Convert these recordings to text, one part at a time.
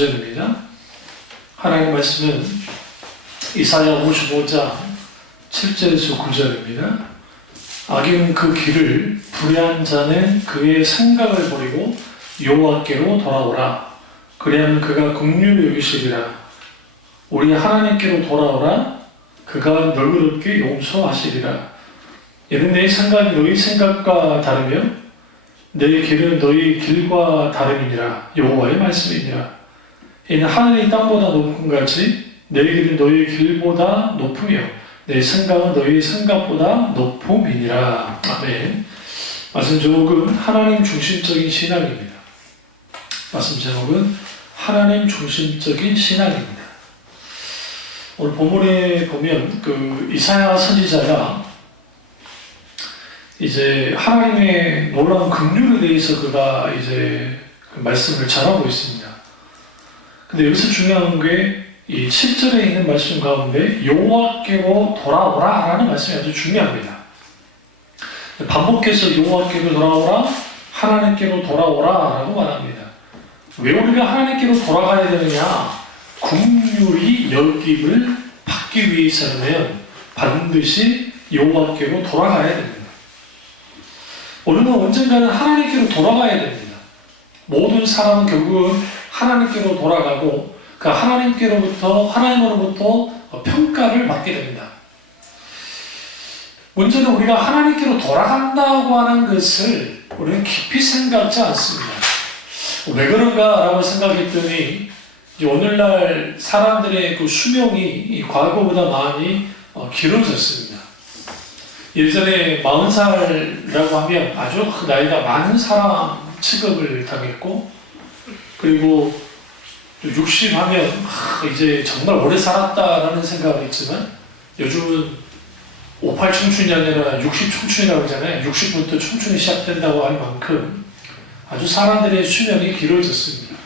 9절입니다. 하나님 말씀은 이사야 55장 7절에서 9절입니다. 악인은 그 길을, 불의한 자는 그의 생각을 버리고 여호와께로 돌아오라. 그리하면 그가 긍휼히 여기시리라. 우리 하나님께로 돌아오라. 그가 너그럽게 용서하시리라. 이는 내 생각이 너희 생각과 다르며 내 길은 너희 길과 다름이니라. 여호와의 말씀이니라. 이는 하늘이 땅보다 높은 같이 내 길은 너희 길보다 높으며 내 생각은 너희 생각보다 높음이니라. 아멘. 말씀 제목은 하나님 중심적인 신앙입니다. 말씀 제목은 하나님 중심적인 신앙입니다. 오늘 본문에 보면 이사야 선지자가 이제 하나님의 놀라운 긍휼에 대해서 그가 이제 그 말씀을 전하고 있습니다. 근데 여기서 중요한 게 이 7절에 있는 말씀 가운데 여호와께로 돌아오라 라는 말씀이 아주 중요합니다. 반복해서 여호와께로 돌아오라, 하나님께로 돌아오라 라고 말합니다. 왜 우리가 하나님께로 돌아가야 되느냐? 긍휼히 여김을 받기 위해서는 반드시 여호와께로 돌아가야 됩니다. 우리는 언젠가는 하나님께로 돌아가야 됩니다. 모든 사람은 결국은 하나님께로 돌아가고 그 하나님으로부터 평가를 받게 됩니다. 문제는 우리가 하나님께로 돌아간다고 하는 것을 우리는 깊이 생각하지 않습니다. 왜 그런가라고 생각했더니 오늘날 사람들의 그 수명이 과거보다 많이 길어졌습니다. 예전에 40살이라고 하면 아주 나이가 많은 사람 취급을 당했고, 그리고 60 하면 이제 정말 오래 살았다라는 생각을 했지만 요즘은 58 청춘이 아니라 60 청춘이라고 하잖아요. 60부터 청춘이 시작된다고 할 만큼 아주 사람들의 수명이 길어졌습니다.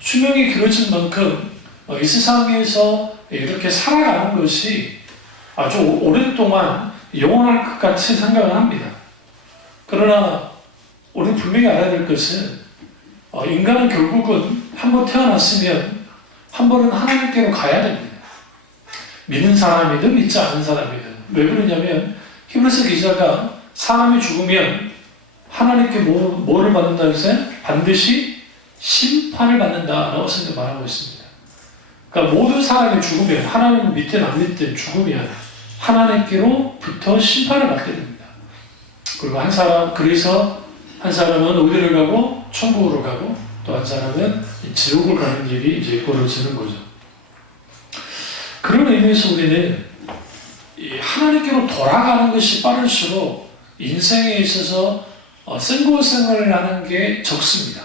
수명이 길어진 만큼 이 세상에서 이렇게 살아가는 것이 아주 오랫동안 영원할 것 같이 생각을 합니다. 그러나 우리는 분명히 알아야 될 것은 인간은 결국은 한번 태어났으면 한 번은 하나님께로 가야 됩니다. 믿는 사람이든 믿지 않는 사람이든. 왜 그러냐면 히브리서 기자가 사람이 죽으면 하나님께 뭐를 받는다 해서 반드시 심판을 받는다라고 선생님 말하고 있습니다. 그러니까 모든 사람이 죽으면, 하나님 믿든 안 믿든 죽으면 하나님께로부터 심판을 받게 됩니다. 그리고 그래서 한 사람은 어디를 가고 천국으로 가고 또 한 사람은 지옥을 가는 일이 이제 벌어지는 거죠. 그런 의미에서 우리는 이 하나님께로 돌아가는 것이 빠를수록 인생에 있어서 생고생을 하는 게 적습니다.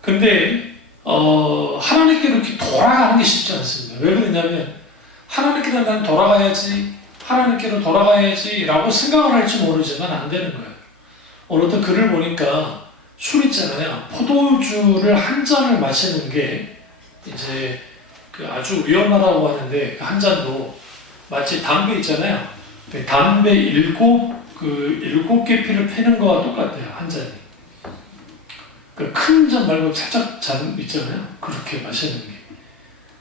근데 하나님께로 이렇게 돌아가는 게 쉽지 않습니다. 왜 그러냐면 하나님께로 난 하나님께로 돌아가야지 라고 생각을 할지 모르지만 안 되는 거예요. 어떤 글을 보니까 술 있잖아요. 포도주를 한 잔을 마시는 게 이제 아주 위험하다고 하는데, 한 잔도 마치 담배 있잖아요. 담배 7개 피를 피는 거와 똑같아요. 한 잔이. 큰 잔 말고 살짝 잔 있잖아요. 그렇게 마시는 게.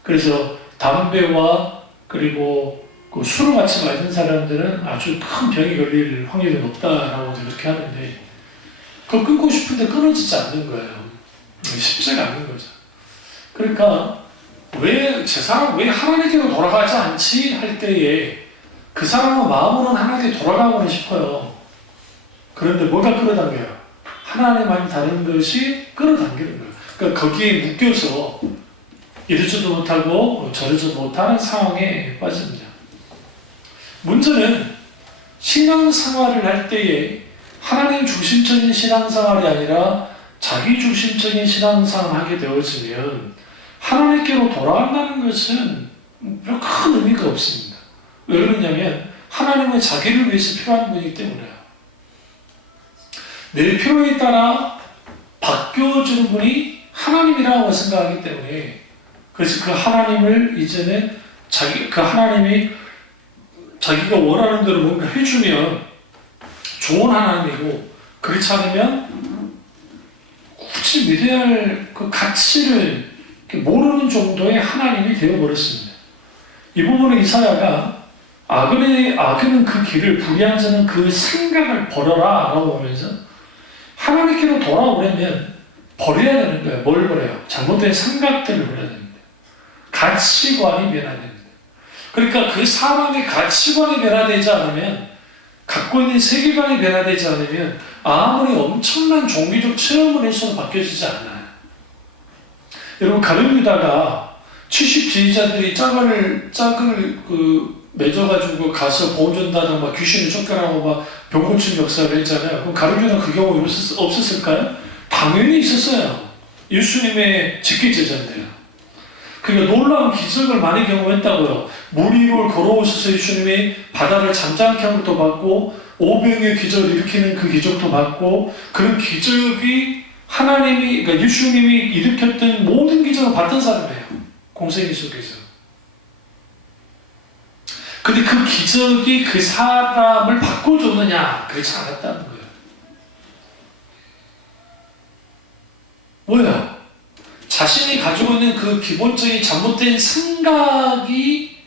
그래서 담배와 그리고 술을 같이 마시는 사람들은 아주 큰 병이 걸릴 확률이 높다라고 그렇게 하는데, 그걸 끊고 싶은데 끊어지지 않는 거예요. 쉽지가 않는 거죠. 그러니까 제 사람 왜 하나님께로 돌아가지 않지 할 때에 그 사람은 마음으로는 하나님께 돌아가고는 싶어요. 그런데 뭐가 끌어당겨요? 하나님과는 다른 것이 끌어당기는 거예요. 그러니까 거기에 묶여서 이러지도 못하고 저러지도 못하는 상황에 빠집니다. 문제는 신앙생활을 할 때에 하나님 중심적인 신앙생활이 아니라 자기 중심적인 신앙생활을 하게 되어지면 하나님께로 돌아간다는 것은 별 큰 의미가 없습니다. 왜 그러냐면 하나님은 자기를 위해서 필요한 분이기 때문에요. 내 필요에 따라 바뀌어주는 분이 하나님이라고 생각하기 때문에, 그래서 그 하나님을 이제는 하나님이 자기가 원하는 대로 뭔가 해주면 좋은 하나님이고, 그렇지 않으면 굳이 믿어야 할 그 가치를 모르는 정도의 하나님이 되어버렸습니다. 이 부분에 이사야가 악은 그 길을, 불의한 자는 그 생각을 버려라 라고 하면서 하나님께로 돌아오려면 버려야 되는 거예요. 뭘 버려요? 잘못된 생각들을 버려야 됩니다. 가치관이 변화야 됩니다. 그러니까 그 사람의 가치관이 변화되지 않으면, 갖고 있는 세계관이 변화되지 않으면 아무리 엄청난 종교적 체험을 해서도 바뀌어지지 않아요. 여러분, 가룟 유다가 70지휘자들이 짝을 맺어가지고 가서 보존다든 막 귀신을 쫓겨나고 막 병고침 역사를 했잖아요. 그럼 가룟 유다는 그 경우 없었을까요? 당연히 있었어요. 예수님의 직계제자인데요. 그러니까 놀라운 기적을 많이 경험했다고요. 물 위를 걸어오셔서 예수님이 바다를 잠잠케 하는 것도 받고, 오병의 기적을 일으키는 그 기적도 받고, 그런 기적이 그러니까 예수님이 일으켰던 모든 기적을 받던 사람이에요. 공생애 속에서. 근데 그 기적이 그 사람을 바꿔줬느냐? 그렇지 않았다는 거예요. 뭐예요? 자신이 가지고 있는 그 기본적인 잘못된 생각이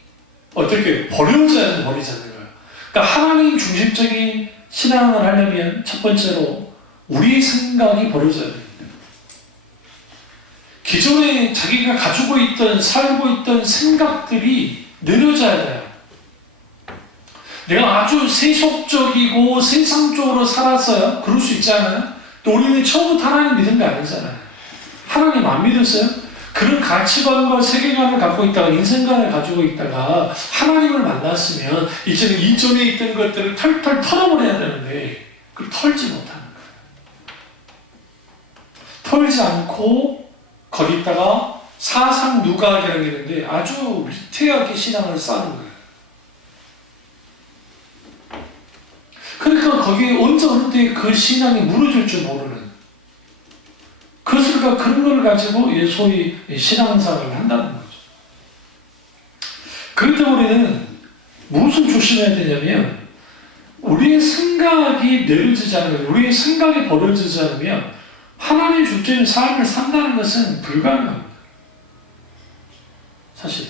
어떻게 버려져야 버리자는 거예요. 그러니까 하나님 중심적인 신앙을 하려면 첫 번째로 우리의 생각이 버려져야 됩니다. 기존에 자기가 가지고 있던, 살고 있던 생각들이 내려져야 돼요. 내가 아주 세속적이고 세상적으로 살았어요? 그럴 수 있지 않아요? 또 우리는 처음부터 하나님 믿은 거 아니잖아요. 하나님 안 믿었어요? 그런 가치관과 세계관을 갖고 있다가, 인생관을 가지고 있다가 하나님을 만났으면 이제는 이전에 있던 것들을 털털 털어버려야 되는데 그걸 털지 못하는 거예요. 털지 않고 거기다가 사상 누각이라는 게 있는데 아주 위태하게 신앙을 쌓는 거예요. 그러니까 거기에 언제 어느 때 그 신앙이 무너질 줄 모르는, 그런 걸 가지고 소위 신앙생활을 한다는 거죠. 그럴 때 우리는 무엇을 조심해야 되냐면, 우리의 생각이 내려지지 않으면, 우리의 생각이 버려지지 않으면 하나님의 주적인 삶을 산다는 것은 불가능합니다. 사실.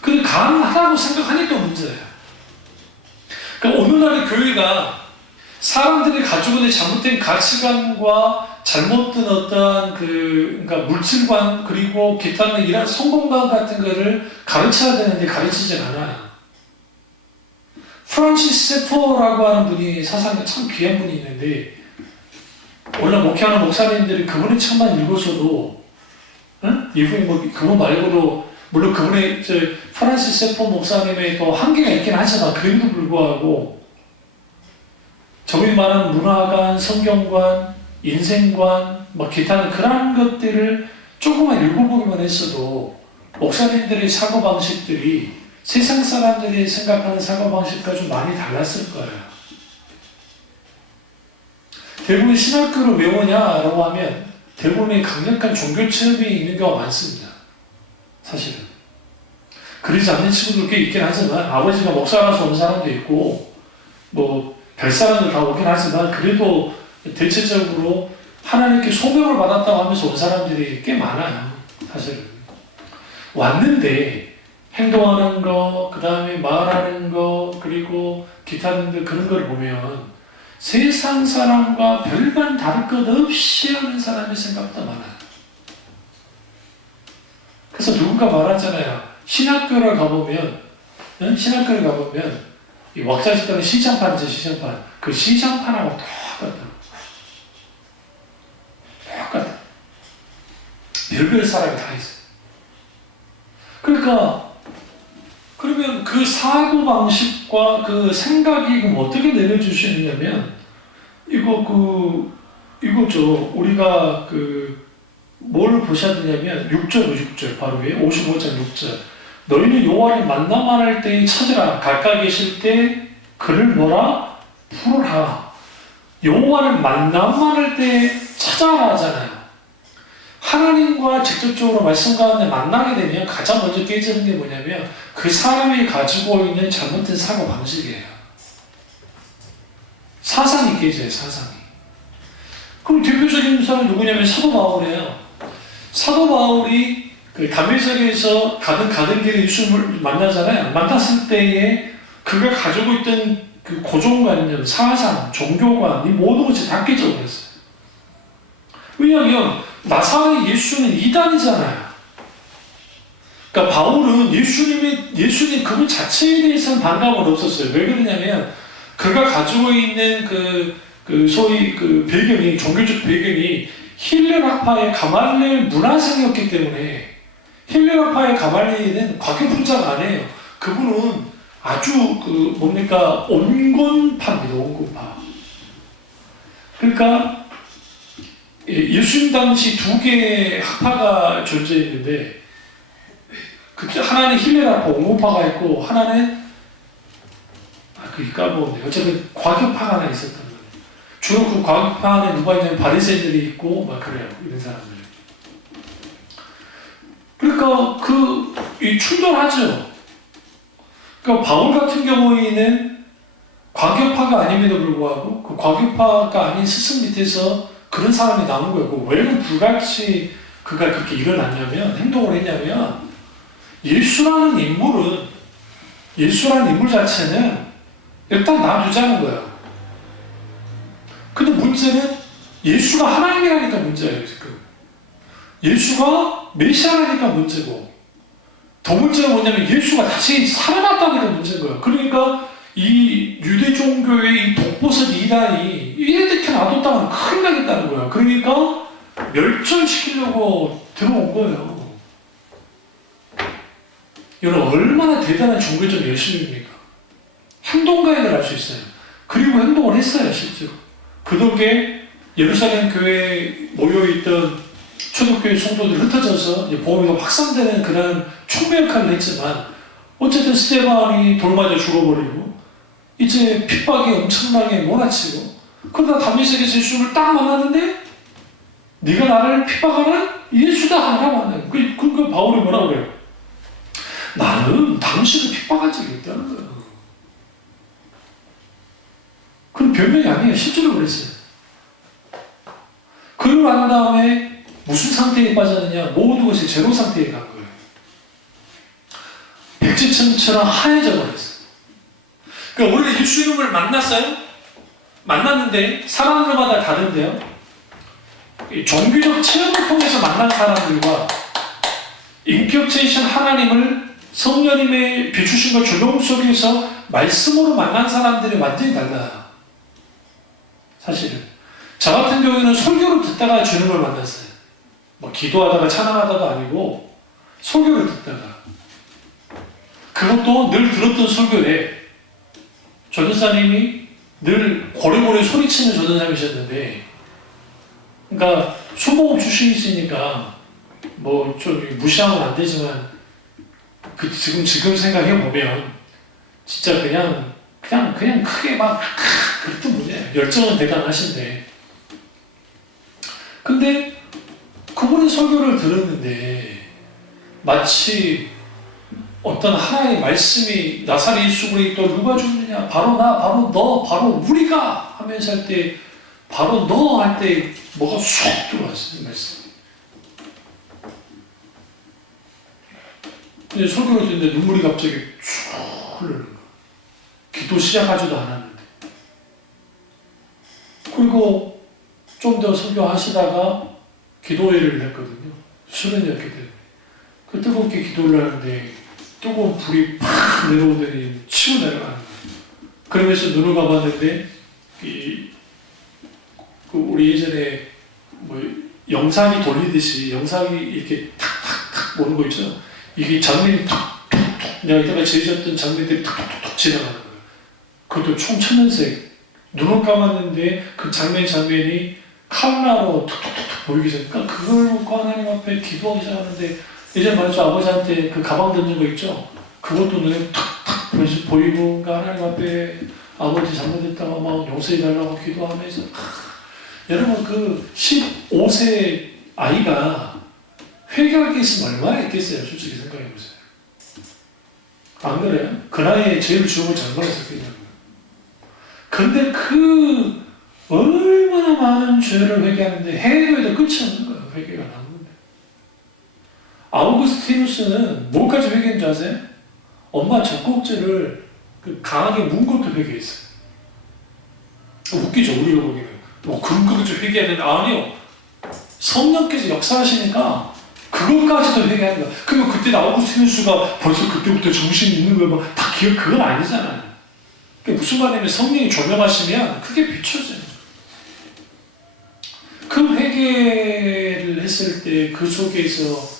근데 가능하다고 생각하니까 문제예요. 그러니까 오늘날의 교회가 사람들이 가지고 있는 잘못된 가치관과 잘못된 어떠한 그러니까 물질관, 그리고 기타는 이런 성공관 같은 거를 가르쳐야 되는데 가르치진 않아요. 프란시스 세포라고 하는 분이, 사상에 참 귀한 분이 있는데, 원래 목회하는 목사님들이 그분의 책만 읽어서도, 이분이 뭐 그분 말고도, 물론 그분의 프란시스 세포 목사님의 또 한계가 있긴 하지만 그럼에도 불구하고 저분이 말하는 문화관, 성경관, 인생관, 뭐 기타는 그런 것들을 조금만 읽어보기만 했어도 목사님들의 사고방식들이 세상 사람들이 생각하는 사고방식과 좀 많이 달랐을 거예요. 대부분 신학교를 왜 오냐라고 하면 대부분의 강력한 종교 체험이 있는 경우가 많습니다. 사실은. 그러지 않는 친구들 꽤 있긴 하지만, 아버지가 목사라서 온 사람도 있고, 뭐, 별 사람들 다 오긴 하지만, 그래도 대체적으로 하나님께 소명을 받았다고 하면서 온 사람들이 꽤 많아요. 사실은. 왔는데, 행동하는 거, 그 다음에 말하는 거, 그리고 기타 등등 그런 걸 보면, 세상 사람과 별반 다를 것 없이 하는 사람의 생각도 많아요. 그래서 누군가 말하잖아요. 신학교를 가보면 이 왁자지껄은 시장판이죠, 시장판. 그 시장판하고 똑같아. 별별 사람이 다 있어요. 그러니까, 그러면 그 사고방식과 그 생각이 그럼 어떻게 내려주시느냐면, 이거죠. 우리가 뭘 보셔야 되냐면 6절 바로 위에 55장 6절, 너희는 여호와를 만나만 할 때에 찾으라. 가까이 계실 때 그를 뭐라? 풀어라. 여호와를 만나만 할 때 찾아라 하잖아요. 하나님과 직접적으로 말씀 가운데 만나게 되면 가장 먼저 깨지는 게 뭐냐면 그 사람이 가지고 있는 잘못된 사고방식이에요. 사상이 깨져요. 사상이. 그럼 대표적인 사람이 누구냐면 사도 바울이에요. 사도 바울이 그 담메색에서 가던 길에 예수님을 만나잖아요. 만났을 때에 그가 가지고 있던 그 고정관념, 사상, 종교관, 이 모든 것이 다 깨져버렸어요. 왜냐하면 나사렛 예수는 이단이잖아요. 그러니까 바울은 예수님 그분 자체에 대해서는 반감은 없었어요. 왜 그러냐면 그가 가지고 있는 소위 배경이, 종교적 배경이 힐레학파의 가말리엘 문화생이었기 때문에 힐레학파의 가말리엘은 과격분자가 아니에요. 그분은 아주 온건파입니다. 온건파. 그러니까 예수님 당시 두 개의 학파가 존재했는데 하나는 힐레학파, 온건파가 있고 하나는 그게 까먹었네요. 어쨌든 과격파가 하나 있었던 거예요. 주로 그 과격파 안에 누가 있냐면 바리새인들이 있고 막 그래요. 이런 사람들. 그러니까 이 충돌하죠. 그러니까 바울 같은 경우에는 과격파가 아님에도 불구하고 그 과격파가 아닌 스승 밑에서 그런 사람이 나온 거예요. 왜 불같이 그가 그렇게 일어났냐면, 행동을 했냐면, 예수라는 인물 자체는 일단 놔두자는 거예요. 근데 문제는 예수가 하나님이라니까 문제예요, 지금. 예수가 메시아라니까 문제고, 더 문제가 뭐냐면 예수가 다시 살아났다니까 문제인 거예요. 그러니까 이 유대 종교의 이 독보섯 이단이 이렇게 놔뒀다면 큰일 나겠다는 거예요. 그러니까 멸절시키려고 들어온 거예요. 이건 얼마나 대단한 종교적 열심입니까? 행동가에는 알 수 있어요. 그리고 행동을 했어요, 실제로. 그 덕에 예루살렘 교회에 모여있던 초대교회 성도들이 흩어져서 복음이 확산되는 그런 촉매 역할을 했지만, 어쨌든 스데반이 돌맞아 죽어버리고 이제 핍박이 엄청나게 몰아치고, 그러다 담메색에서 예수를 딱 만났는데 네가 나를 핍박하는 예수다 하나 만나요. 그러니까 바울이 뭐라고 그래요? 나는 당신을 핍박한 적이 없다는 거예요. 그건 변명이 아니에요. 실제로 그랬어요. 그러고 난 다음에 무슨 상태에 빠졌느냐? 모든 것이 제로 상태에 간 거예요. 백지천처럼 하얘져 버렸어요. 그러니까 원래 예수님을 만났어요? 만났는데 사람들마다 다른데요. 종교적 체험을 통해서 만난 사람들과 인격체이신 하나님을 성령님의 비추신 것 조명 속에서 말씀으로 만난 사람들이 완전히 달라요. 사실은 저 같은 경우에는 설교를 듣다가 주님을 만났어요. 뭐 기도하다가 찬양하다가 아니고 설교를 듣다가, 그것도 늘 들었던 설교에 전도사님이 늘 고래고래 소리치는 전도사님이셨는데, 그러니까 수봉 출신이시니까 뭐 좀 무시하면 안 되지만 지금 생각해 보면 진짜 그냥 크게 막 그랬던 분이에요. 열정은 대단하신데, 근데 그분의 설교를 들었는데 마치 어떤 하나의 말씀이 나사렛 예수그리스도에 또 누가 죽느냐, 바로 나, 바로 너, 바로 우리가 하면서 할 때, 바로 너 할 때 뭐가 쏙 들어왔어요, 말씀이. 근데 설교를 듣는데 눈물이 갑자기 쭉 흐르는 거예요. 기도 시작하지도 않았는데. 그리고 좀 더 설교하시다가 기도회를 했거든요. 수련이었기 때문에. 그 뜨겁게 기도를 하는데 뜨거운 불이 팍 내려오더니 치고 내려가는 거예요. 그러면서 눈을 감았는데 우리 예전에 뭐 영상이 돌리듯이 영상이 이렇게 탁탁탁 오는 거 있죠. 이게 장면이 툭툭툭, 내가 이따가 제시했던 장면들이 툭툭툭 지나가는 거예요. 그것도 총 천연색. 눈을 감았는데 그 장면이 칼라로 툭툭툭 보이기 전에 그걸 놓고 하나님 앞에 기도하기 시작하는데, 예전에 말했죠. 아버지한테 그 가방 던진 거 있죠. 그것도 눈에 탁탁 보이고, 하나님 앞에 아버지 잘못했다고 막 용서해달라고 기도하면서, 여러분 그 15세 아이가 회개할 게 있으면 얼마나 있겠어요? 솔직히 생각해보세요. 안 그래요? 그 나이에 죄를 지어볼 얼마나 있었겠냐고요. 근데 얼마나 많은 죄를 회개하는데 해도 끝이 없는 거예요. 회개가 나오는데. 아우구스티누스는 뭐까지 회개한 줄 아세요? 엄마 젖꼭지를 강하게 문 것도 회개했어요. 웃기죠, 우리가 보기에는. 그것까지 회개해야 되는데, 아니요. 성령께서 역사하시니까 그것까지도 회개하는 거야. 그러면 그때 아우구스티누스가 벌써 그때부터 정신이 있는 거야. 다 기억, 그건 아니잖아요. 그게 무슨 말이냐면 성령이 조명하시면 그게 비춰져요. 그 회개를 했을 때 그 속에서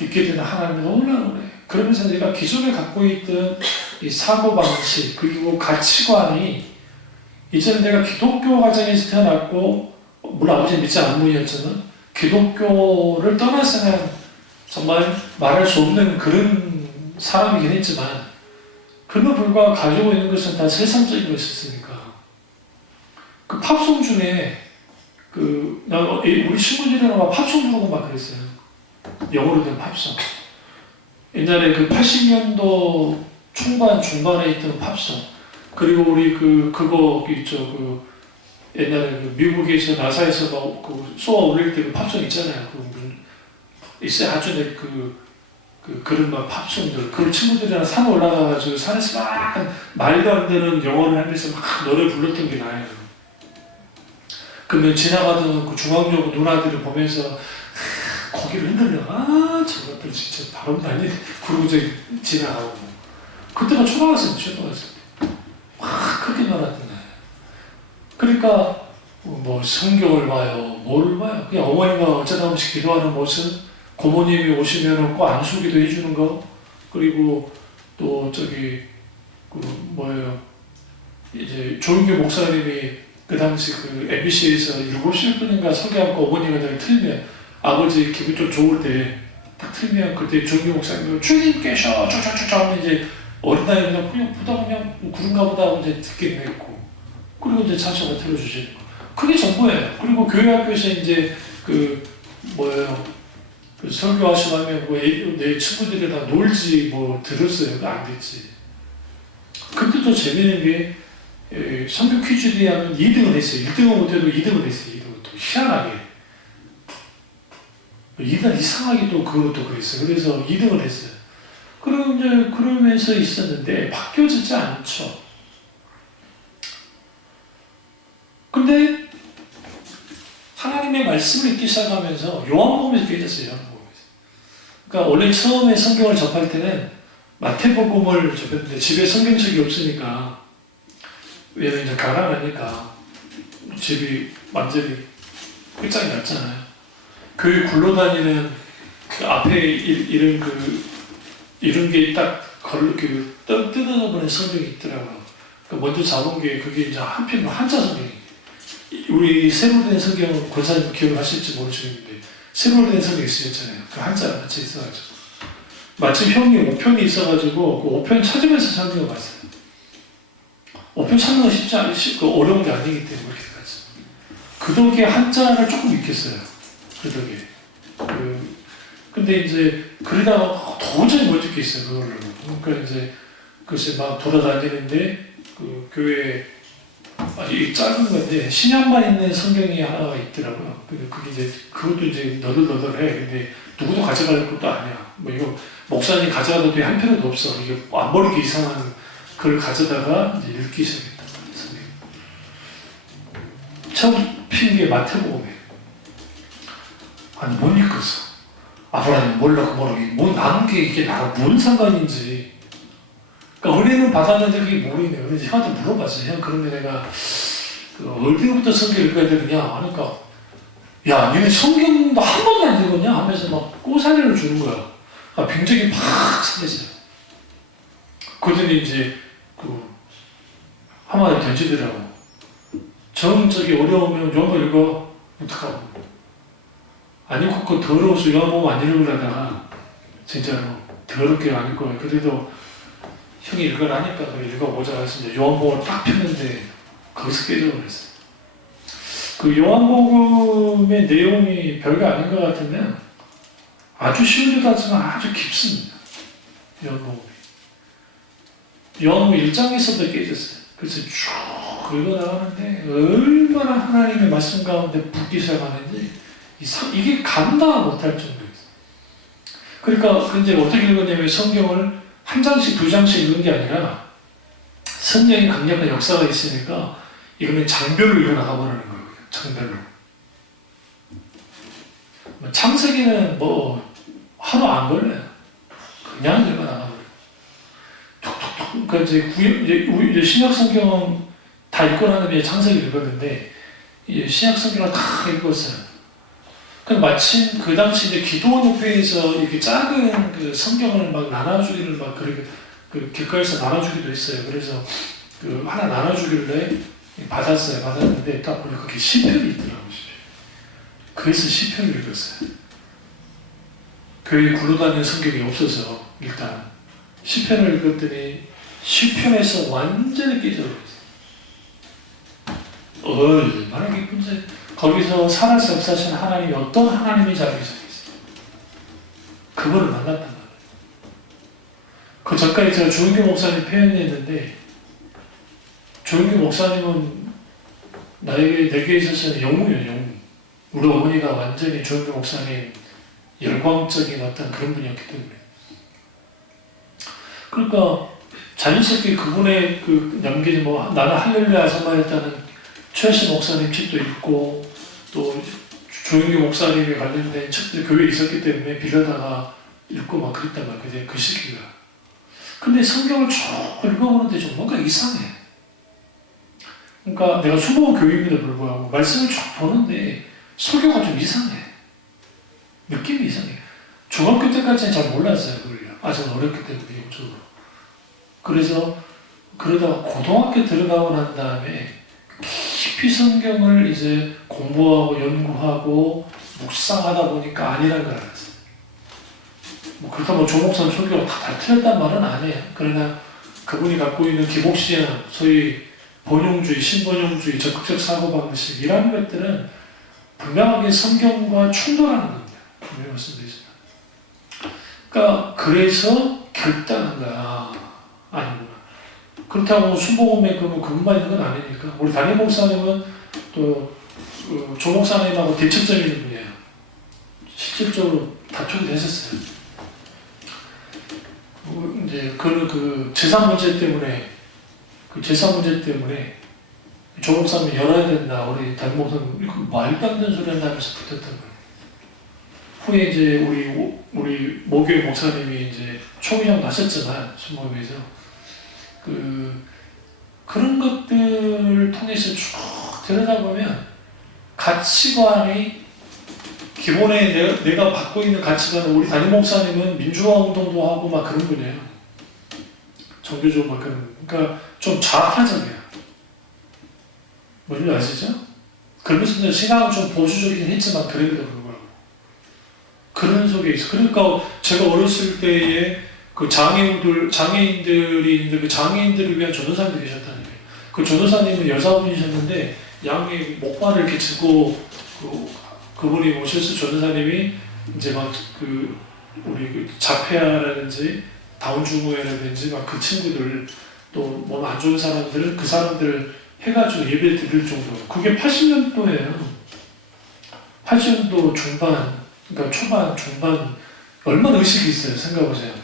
있게 되는 하나님이 너무나 노래. 그러면서 내가 기존에 갖고 있던 이 사고방식, 그리고 가치관이, 이제는 내가 기독교 가정에서 태어났고, 물론 아버지는 믿지 않는 분이었지만, 기독교를 떠나서는 정말 말할 수 없는 그런 사람이긴 했지만, 그럼에도 불구하고 가지고 있는 것은 다 세상적인 것이었으니까. 그 팝송 중에, 우리 친구들이랑 막 팝송 부르고 막 그랬어요. 영어로 된 팝송. 옛날에 그 80년도 초반, 중반에 있던 팝송. 그리고 우리 그거 있죠. 옛날에 미국에서 나사에서 막 쏘아 올릴 때 그 팝송 있잖아요. 있어요. 아주 그런 막 팝송들. 그 친구들이랑 산 올라가가지고 산에서 막 말도 안 되는 영어를 하면서 막 노래 불렀던 게 나요. 그러면 지나가던 그 중앙여고 누나들을 보면서 고개를 흔들려. 저것들 진짜 바로 날리 그러고 지나가고. 그때가 초등학생. 그렇게 놀았던 거예요. 그러니까 뭐 성경을 봐요. 뭐를 봐요. 그냥 어머니가 어쩌다 한 번씩 기도하는 모습, 고모님이 오시면 꼭 안수기도 해주는 거, 그리고 또 이제 조은교 목사님이 그 당시 MBC에서 7시 분인가 설교하고 어머니가 다 틀면, 아버지 기분 좀 좋을 때 딱 틀면, 그때 조은교 목사님이 주님께서 쩌쩌쩌쩌 하면 이제 어린 나이에 그냥 보다 그냥 그런가 보다 하고 이제 듣게 됐고, 그리고 이제 찬송가 틀어주시는 거. 그게 전부예요. 그리고 교회 학교에서 이제 설교하시고 하면 내 친구들이랑 놀지 들었어요. 그거 안 됐지. 근데 또 재밌는 게 성교 퀴즈에 하면 2등을 했어요. 1등은 못해도 2등을 했어요. 2등은 또 희한하게. 2등 이상하게 또 그것도 그랬어요. 그래서 2등을 했어요. 그러면서 있었는데 바뀌어지지 않죠. 근데 하나님의 말씀을 읽기 시작하면서 요한복음에서 깨졌어요. 요한복음에서. 그러니까 원래 처음에 성경을 접할 때는 마태복음을 접했는데 집에 성경책이 없으니까, 왜냐면 이제 가난하니까 집이 완전히 끝장이 났잖아요. 교회 굴러다니는 그 앞에 이런 게 딱 뜯어버린 성경이 있더라고요. 먼저 잡은 게 그게 이제 한편 한자 성경이에요. 우리 새로 된 성경은 권사님 기억하실지 모르시는데 새로 된 성경이 쓰였잖아요. 그 한자가 같이 있어가지고 마침 형이 5편이 있어가지고 그 5편 찾으면서 성경을 봤어요. 5편 찾는 거 쉽지 않고 어려운 게 아니기 때문에 그렇게 갔어요. 그 덕에 한자를 조금 익혔어요. 그 덕에. 근데 이제 그러다가 도저히 못 읽겠어요. 그걸로. 그러니까 이제 글쎄 막 돌아다니는데 그 교회에 아주 작은 건데 신약만 있는 성경이 하나가 있더라고요. 그게 이제 그것도 이제 너덜너덜해. 근데 누구도 가져갈 것도 아니야. 이거 목사님 가져가도 돼. 한 편도 없어. 이게 안 버리기 이상한 그걸 가져다가 이제 읽기 시작했단 말이에요. 처음 핀 게 마태복음이에요. 아니 못 읽었어. 아브라함이 모르고 남은 게 이게 나랑 뭔 상관인지. 그러니까 은혜는 받았는데 그게 모르겠네요. 그래서 형한테 물어봤어요. 형, 그러면 내가 어디부터 성경 읽어야 되느냐 하니까, 야, 니네 성경도 한 번도 안 읽었냐 하면서 막 꼬사리를 주는 거야. 병적이 팍 상해져요. 그러더니 이제 한마디 던지더라고. 정적이 어려우면 요한복음 읽어. 어떡하고. 아니, 그거 더러워서 요한복음 안 읽으려다가 진짜로 더럽게 안 읽고, 그래도 형이 읽으라니까 읽어보자 해서 이제 요한복음을 딱 폈는데 거기서 깨져버렸어요. 그 요한복음의 내용이 별거 아닌 것 같은데 아주 쉬운 듯 하지만 아주 깊습니다. 요한복음 1장에서도 깨졌어요. 그래서 쭉 읽어나가는데 얼마나 하나님의 말씀 가운데 붙기 시작하는지 이게 감당을 못할 정도였어요. 그러니까 근데 어떻게 읽었냐면 성경을 한 장씩 두 장씩 읽는 게 아니라 성경에 강력한 역사가 있으니까 이거는 장별로 읽어나가버리는 거예요. 장별로. 창세기는 뭐 하루 안 걸려요. 그냥 읽어나가버려요. 톡톡톡. 그러니까 이제 신약 성경은 다 읽고 난 다음에 창세기 읽었는데 이제 신약 성경을 다 읽었어요. 마침 그 당시 이제 기도원 협회에서 이렇게 작은 그 성경을 막 나눠주기를 막 그렇게 그 길가에서 나눠주기도 했어요. 그래서 그 하나 나눠주길래 받았어요. 받았는데 딱 보니까 그게 시편이 있더라고요. 그래서 시편을 읽었어요. 교회에 굴러다니는 성경이 없어서 일단 시편을 읽었더니 시편에서 완전히 깨져버렸어요. 얼마나 기쁜지. 거기서 살아서 역사하시는 하나님이 어떤 하나님인지 알게 되었어요. 그분을 만났단 말이에요. 그 전까지 제가 조은규 목사님 표현했는데 조은규 목사님은 내게 있어서는 영웅이에요. 영웅. 우리 어머니가 완전히 조은규 목사님 열광적인 어떤 그런 분이었기 때문에 그러니까 자연스럽게 그분의 그 남긴 뭐 나는 할렐루야 선마했다는 최씨 목사님 책도 읽고 또 조용기 목사님에 관련된 책들 교회에 있었기 때문에 빌려다가 읽고 막 그랬단 말이에요. 그 시기가. 근데 성경을 쭉 읽어보는데 좀 뭔가 이상해. 그러니까 내가 수모 교육임에도 불구하고 말씀을 쭉 보는데 설교가 좀 이상해. 느낌이 이상해. 중학교 때까지는 잘 몰랐어요. 그걸요. 아직 어렸기 때문에 영적으로. 그래서 그러다가 고등학교 들어가고 난 다음에 깊이 성경을 이제 공부하고 연구하고 묵상하다 보니까 아니라는 걸 알았어요. 뭐 그렇다고 조목사님 설교가 다 틀렸단 말은 아니에요. 그러나 그분이 갖고 있는 기복신앙, 소위 번용주의, 신번용주의, 적극적 사고방식 이런 것들은 분명하게 성경과 충돌하는 겁니다. 분명히 말씀드리지만. 그러니까 그래서 결단한 거야. 아니구나. 그렇다고 순복음에 그분만 있는 건 아니니까. 우리 담임 목사님은 또 조 목사님하고 대척점이 있는 분이에요. 실질적으로 다투기도 했었어요. 이제 그 재산 문제 때문에 조 목사님이 열어야 된다. 우리 담임 목사님 말도 안 되는 소리 한다면서 붙었던 거예요. 후에 이제 우리 모교회 목사님이 이제 총회장 나셨지만 순복음에서 그런 것들을 통해서 쭉 들여다보면 가치관이 기본에 내가 갖고 있는 가치관은 우리 담임 목사님은 민주화 운동도 하고 막 그런 분이에요. 종교적으로 막 그러니까 좀 좌파적이야. 뭔지 아시죠? 그러면서 신앙은 좀 보수적이긴 했지만 그래도 불구하고 그런 속에 있어. 그러니까 제가 어렸을 때에 그 장애인들이 있는데 그 장애인들을 위한 전도사님이 계셨다는 거예요. 그 전도사님은 여자분이셨는데 양의 목발을 이렇게 짚고 그분이 오셔서 전도사님이 이제 막 우리 자폐아라든지 다운증후군이라든지 막 그 친구들 또 몸 안 좋은 사람들 그 사람들 해가지고 예배 드릴 정도로 그게 80년도예요. 80년도 중반 그러니까 초반 중반 얼마나 의식이 있어요. 생각해보세요.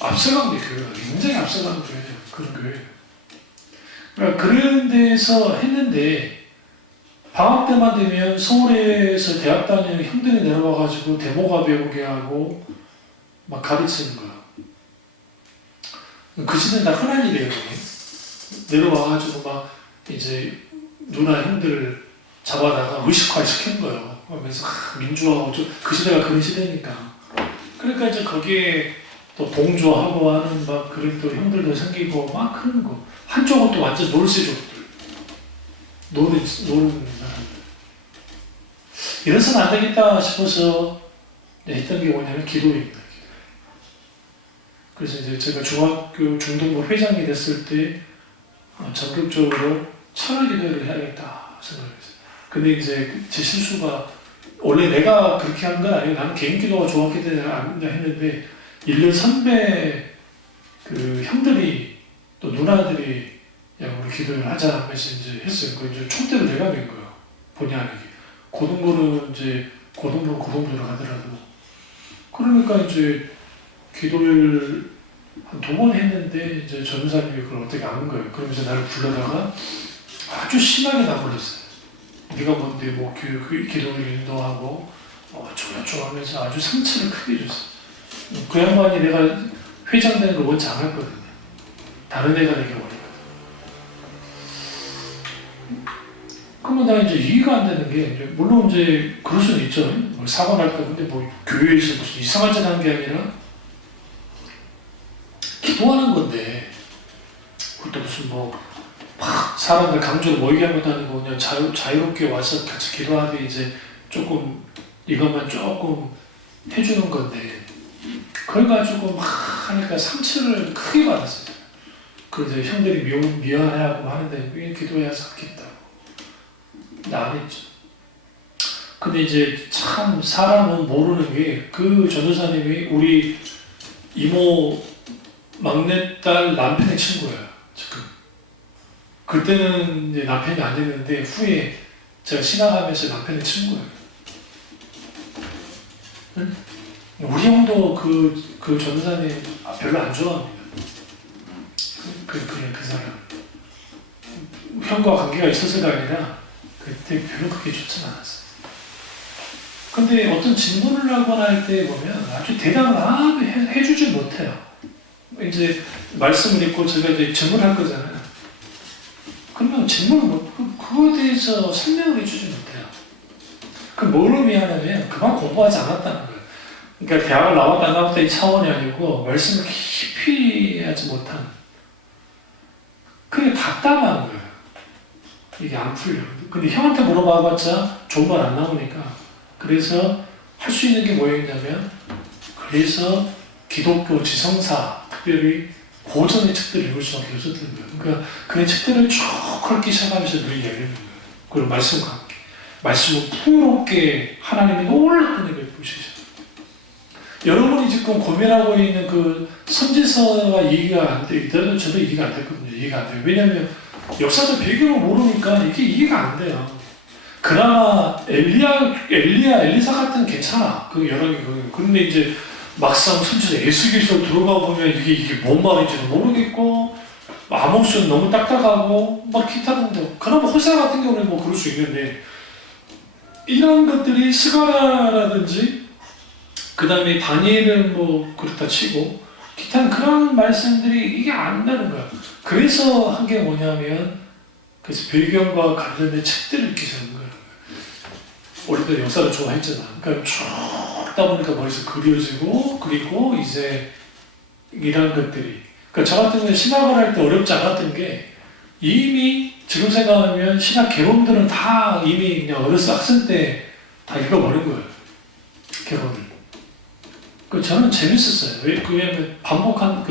앞서간 게 교회가 굉장히 앞서간 교회죠. 그런 교회. 그러니까 그런 데서 했는데 방학 때만 되면 서울에서 대학 다니는 형들이 내려와가지고 데모가 배우게 하고 막 가르치는 거야. 그 시대는 다 흔한 일이에요. 내려와가지고 막 이제 누나 형들을 잡아다가 의식화 시킨 거예요. 그러면서 민주화하고 그 시대가 그런 시대니까. 그러니까 이제 거기에 또 동조하고 하는 막 그런 또 형들도 생기고 막 그런 거. 한쪽은 또 완전 놀세족들. 노는 사람들. 이래서는 안 되겠다 싶어서 했던 게 뭐냐면 기도입니다. 그래서 이제 제가 중학교 중등부 회장이 됐을 때 적극적으로 철학기도를 해야겠다 생각했어요. 근데 이제 제 실수가 원래 내가 그렇게 한 건 아니고 나는 개인 기도가 좋았기 때문에 안 했는데 1년 선배 그 형들이 또 누나들이 야 우리 기도를 하자 하면서 이제 했어요. 그 이제 촛대로 내가 낸 거예요. 본의 아니게. 고등부는 이제 고등부로 가더라도 그러니까 이제 기도를 한 2번 했는데 이제 전사님이 그걸 어떻게 아는 거예요. 그러면서 나를 불러다가 아주 심하게 나불렀어요. 네가 뭔데 뭐 기도를 인도하고 어쩌고저쩌고 하면서 아주 상처를 크게 줬어요. 그 양반이 내가 회장되는 걸 원치 않았거든요. 다른 애가 되길 원했거든요. 그러면 나 이제 이해가 안 되는 게, 물론 이제 그럴 수는 있죠. 뭐 사고 날까. 근데 뭐 교회에서 무슨 이상한 짓 하는 게 아니라 기도하는 건데, 그것도 무슨 뭐 막 사람들 강조로 모이게 한 것도 아니고 그냥 자유롭게 와서 같이 기도하되 이제 조금 이것만 조금 해주는 건데, 그걸 가지고 막 하니까 상처를 크게 받았어요. 그래서 형들이 미안해하고 하는데 왜 기도해서 하겠다고. 나 안 했죠. 근데 이제 참 사람은 모르는 게, 그 전도사님이 우리 이모 막내딸 남편의 친구예요. 지금. 그때는 이제 남편이 안 됐는데 후에 제가 신학하면서 남편의 친구예요. 응? 우리 형도 그 전도사님 별로 안 좋아합니다. 그냥 그 사람. 형과 관계가 있어서가 아니라 그때 별로 그렇게 좋진 않았어요. 근데 어떤 질문을 하거나 할 때 보면 아주 대답을 해주지 못해요. 이제 말씀을 읽고 제가 이제 질문할 거잖아요. 그러면 질문을 그거에 대해서 설명을 해주지 못해요. 그럼 뭘 의미하냐면 그만 공부하지 않았다는 거예요. 그러니까 대학을 나왔다 안 나왔다 이 차원이 아니고 말씀을 깊이 하지 못한, 그게 답답한 거예요. 이게 안 풀려. 근데 형한테 물어봐봤자 좋은 말 안 나오니까, 그래서 할 수 있는 게 뭐였냐면, 그래서 기독교 지성사, 특별히 고전의 책들을 읽을 수밖에 없었던 거예요. 그러니까 그 책들을 쭉 읽기 시작하면서 눈이 열리는 거예요. 그리고 말씀과 함께. 말씀을 풍요롭게 하나님이 놀랐던 일을 보시죠. 여러분이 지금 고민하고 있는 그 선지서가 이해가 안 돼요. 저도 이해가 안 됐거든요. 이해가 안 돼요. 왜냐하면 역사적 배경을 모르니까 이게 이해가 안 돼요. 그나마 엘리사 같은 괜찮아. 그 여러 개. 근데 이제 막상 선지서 에스겔서 들어가 보면 이게 뭔 말인지도 모르겠고, 아모스는 너무 딱딱하고, 막 기타 등등. 그나마 호세 같은 경우는 뭐 그럴 수 있는데, 이런 것들이 스가랴라든지, 그 다음에 다니엘은 뭐 그렇다 치고, 기타는 그런 말씀들이 이게 안 나는 거야. 그래서 한 게 뭐냐면, 그래서 배경과 관련된 책들을 읽기 시작한 거예요. 우리도 역사를 좋아했잖아. 그러니까 쭉 읽다 보니까 머릿속에 그려지고, 그리고 이제 이런 것들이. 그러니까 저 같은 경우는 신학을 할 때 어렵지 않았던 게, 이미 지금 생각하면 신학 개론들은 다 이미 그냥 어렸을 학생 때 다 읽어버린 거예요. 개론을. 저는 재밌었어요. 왜냐면 반복한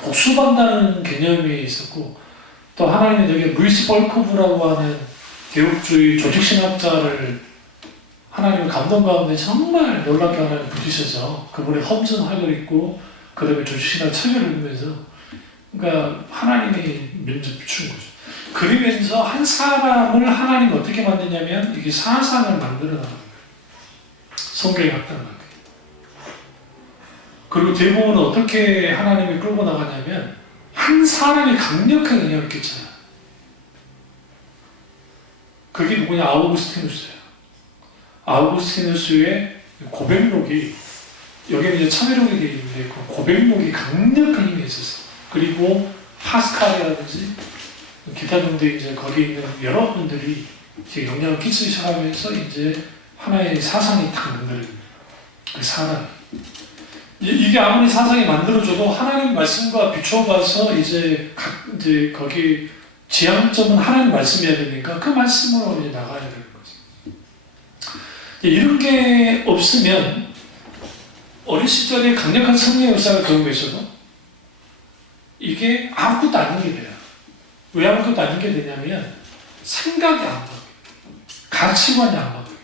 복수반다는 개념이 있었고, 또 하나는 여기 루이스 벌코브라고 하는 개혁주의 조직신학자를 하나님의 감동 가운데 정말 놀랍게 하나님 부르셔서 그분의 험선학을 읽고, 그 다음에 조직신학 책을 읽으면서, 그러니까 하나님의 면접 비춘 거죠. 그러면서 한 사람을 하나님이 어떻게 만드냐면, 이게 사상을 만들어 나가는 거예요. 성경에 갖다 놔요. 그리고 대부분은 어떻게 하나님이 끌고 나가냐면, 한 사람이 강력한 영향을 끼쳐요. 그게 누구냐? 아우구스티누스예요. 아우구스티누스의 고백록이, 여기는 이제 참회록이 되어 있는데, 그 고백록이 강력한 힘이 있었어요. 그리고 파스칼이라든지 기타 등등 이제 거기 있는 여러분들이 이제 영향을 끼치기 시작하면서 이제 하나의 사상이 딱 만들어집니다. 그 사람. 이게 아무리 사상이 만들어져도 하나님 말씀과 비춰봐서 이제 거기 지향점은 하나님 말씀이어야 되니까 그 말씀으로 이제 나가야 되는 거죠. 이런 게 없으면 어린 시절에 강력한 성령의 역사를 경험했어도 이게 아무것도 아닌 게 돼요. 왜 아무것도 아닌 게 되냐면 생각이 안 바뀌어요. 가치관이 안 바뀌어요.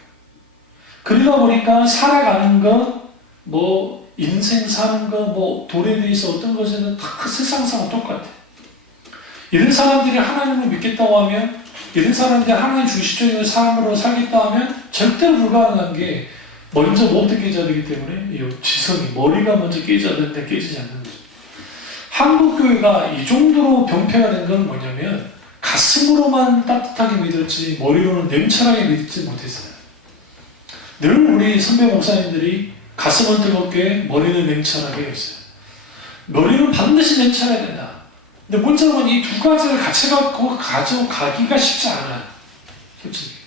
그러다 보니까 살아가는 것, 뭐 인생 사는 것, 뭐 돈에 대해서 어떤 것에는 다 세상사가 똑같아요. 이런 사람들이 하나님을 믿겠다고 하면, 이런 사람들이 하나님 중심적인 삶으로 살겠다 하면 절대로 불가능한 게, 먼저 뭐부터 깨져야 되기 때문에 이 지성이, 머리가 먼저 깨져야 되는데 깨지지 않는 거죠. 한국교회가 이 정도로 병폐가 된 건 뭐냐면 가슴으로만 따뜻하게 믿었지 머리로는 냉철하게 믿지 못했어요. 늘 우리 선배 목사님들이 가슴은 뜨겁게 머리는 냉철하게 했어요. 머리는 반드시 냉철해야 된다. 근데 문제는 이 두 가지를 같이 갖고 가져가기가 쉽지 않아요. 솔직히.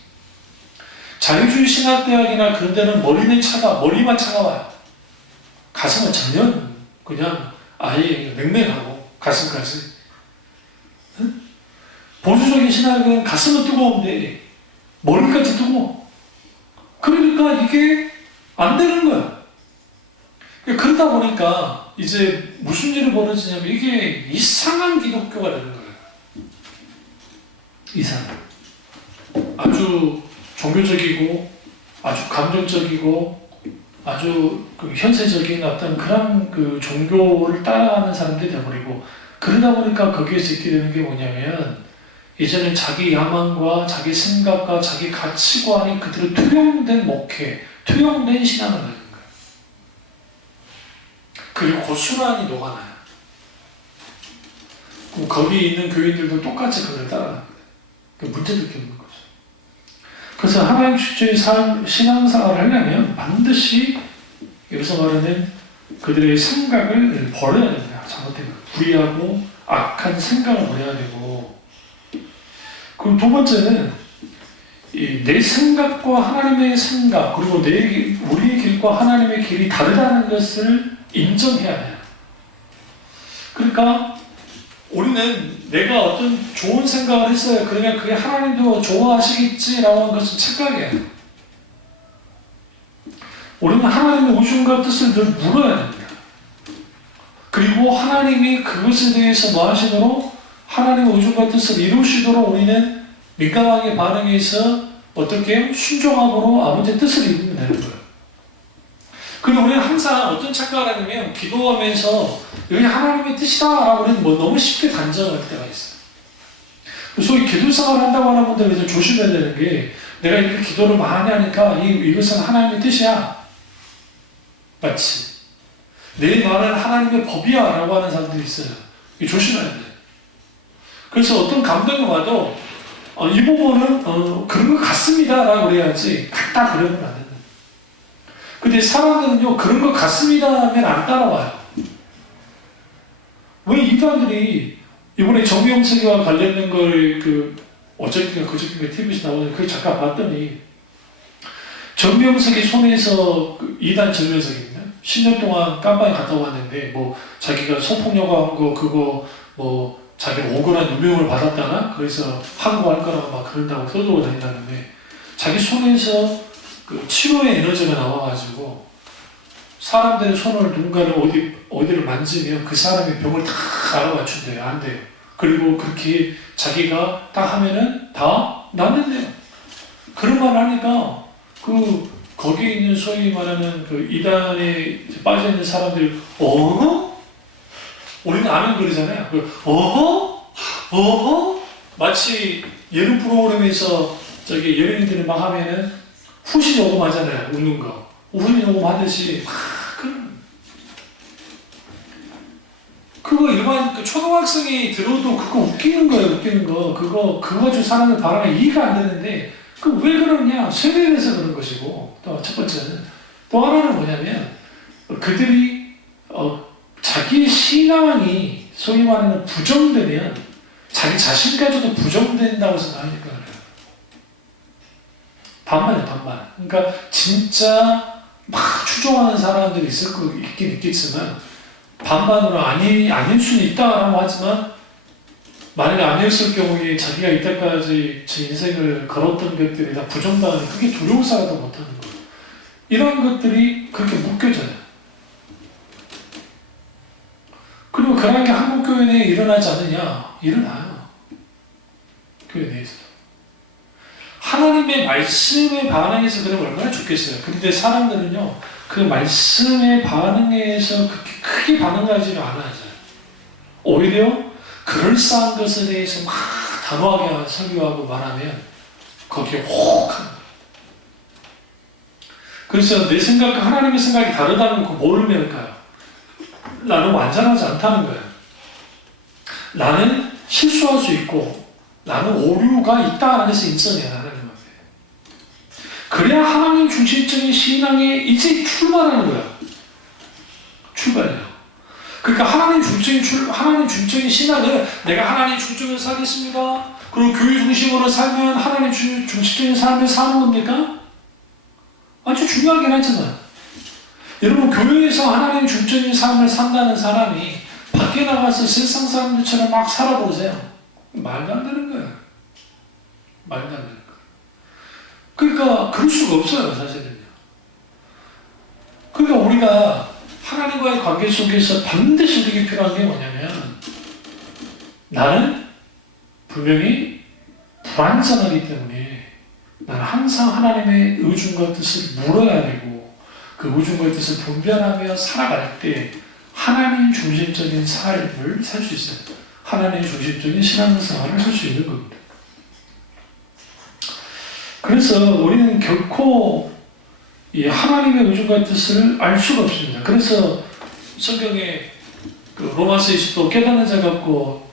자유주의 신학대학이나 그런 데는 머리만 차가워요. 가슴은 전혀 그냥 아예 냉랭하고 가슴까지. 응? 보수적인 신학은 가슴은 뜨거운데 머리까지 뜨거워. 그러니까 이게 안 되는 거야. 그러다 보니까 이제 무슨 일이 벌어지냐면 이게 이상한 기독교가 되는 거예요. 이상한. 아주 종교적이고 아주 감정적이고 아주 현세적인 어떤 그런 종교를 따라가는 사람들이 되어버리고, 그러다 보니까 거기에서 있게 되는 게 뭐냐면 이제는 자기 야망과 자기 생각과 자기 가치관이 그대로 투영된 목회, 투영된 신앙을 하는 거예요. 그리고 고스란히 녹아나요. 그럼 거기 있는 교인들도 똑같이 그걸 따라갑니다. 문제도 없는 거죠. 그래서 하나님 주체의 신앙생활을 하려면 반드시 여기서 말하는 그들의 생각을 버려야 됩니다. 잘못된 거. 불의하고 악한 생각을 버려야 되고, 그리고 두 번째는 내 생각과 하나님의 생각, 그리고 우리의 길과 하나님의 길이 다르다는 것을 인정해야 돼요. 그러니까 우리는 내가 어떤 좋은 생각을 했어요. 그러면 그게 하나님도 좋아하시겠지라고 하는 것을 착각해야 돼요. 우리는 하나님의 의중과 뜻을 늘 물어야 됩니다. 그리고 하나님이 그것에 대해서 뭐 하시도록, 하나님의 의중과 뜻을 이루시도록 우리는 민감하게 반응해서 어떻게 순종함으로 아버지의 뜻을 이루면 되는 거예요. 그리고 우리는 항상 어떤 착각을 하냐면 기도하면서 여기 하나님의 뜻이다라고 우리는 너무 쉽게 단정할 때가 있어요. 소위 기도생활을 한다고 하는 분들은 조심해야 되는 게, 내가 이렇게 기도를 많이 하니까 이것은 하나님의 뜻이야. 마치 내 말은 하나님의 법이야 라고 하는 사람들이 있어요. 조심해야 돼. 그래서 어떤 감동이 와도 이 부분은 그런 것 같습니다 라고 그래야지 같다 그러면 안 된다. 근데 사람들은요 그런 것 같습니다 하면 안 따라와요. 왜 이단들이 이번에 정명석이와 관련된 걸 어저께인가 그저께인가 TV에서 나오는 그 잠깐 봤더니, 정명석이 손에서 이단 정명석이거든요. 10년 동안 깜빵에 갔다 왔는데 자기가 성폭력한 거 그거 자기가 억울한 누명을 받았다나 그래서 항고할 거라고 막 그런다고 떠들고 다닌다는데, 자기 손에서 치료의 에너지가 나와가지고 사람들의 손을 누군가를 어디를 만지면 그 사람의 병을 다 알아맞춘대요. 안 돼요. 그리고 그렇게 자기가 딱 하면은 다 낫는데요. 그런 말 하니까 거기에 있는 소위 말하는 이단에 빠져있는 사람들이 우리는 아는 글이잖아요. 마치 예능 프로그램에서 연예인들이 막 하면은 후시 녹음하잖아요. 웃는 거. 후시 녹음하듯이 그거 일반 초등학생이 들어도 그거 웃기는 거예요. 웃기는 거. 그거 가지고 사람들 바람에 이해가 안 되는데 왜 그러냐? 세뇌돼서 그런 것이고, 또 첫 번째는, 또 하나는 뭐냐면 그들이 자기의 신앙이 소위 말하는 부정되면 자기 자신까지도 부정된다고 생각하니까 그래요. 반반이에요, 반반. 그러니까 진짜 막 추종하는 사람들이 있긴 있겠지만 반반으로 아닐 수는 있다라고 하지만, 만약에 아니었을 경우에 자기가 이때까지 제 인생을 걸었던 것들이 다 부정당하니 그게 두려워서라도 못하는 거예요. 이런 것들이 그렇게 묶여져요. 그리고 그런 게 한국교회 내에 일어나지 않느냐? 일어나요. 교회 내에서도. 하나님의 말씀에 반응해서 그러면 얼마나 좋겠어요. 근데 사람들은요 그 말씀에 반응해서 그렇게 크게 반응하지는 않아요. 오히려 그럴싸한 것에 대해서 막 단호하게 설교하고 말하면 거기에 혹한 거예요. 그래서 내 생각과 하나님의 생각이 다르다는 거 뭐를 배울까요? 나는 완전하지 않다는 거예요. 나는 실수할 수 있고 나는 오류가 있다는 것을 인정해야 하나님 앞에. 그래야 하나님 중심적인 신앙에 이제 출발하는 거야. 출발이에요. 그러니까 하나님 중심적인 신앙을 내가 하나님 중심으로 살겠습니다. 그리고 교회 중심으로 살면 하나님 중심적인 삶을 사는 겁니까? 아주 중요하긴 하지만 여러분 교회에서 하나님 중심적인 삶을 산다는 사람이 밖에 나가서 세상 사람들처럼 막 살아보세요. 말도 안 되는 거예요. 말도 안 되는 거예요. 그러니까 그럴 수가 없어요, 사실은요. 그러니까 우리가 하나님과의 관계 속에서 반드시 우리에게 필요한 게 뭐냐면 나는 분명히 불완전하기 때문에 나는 항상 하나님의 의중과 뜻을 물어야 되고 그 의중과 뜻을 분별하며 살아갈 때 하나님 중심적인 삶을 살 수 있어요. 하나님 중심적인 신앙생활을 할 수 있는 겁니다. 그래서 우리는 결코 이 하나님의 의중과 뜻을 알 수가 없습니다. 그래서 성경에 그 로마서에서도 깨닫는 자가 없고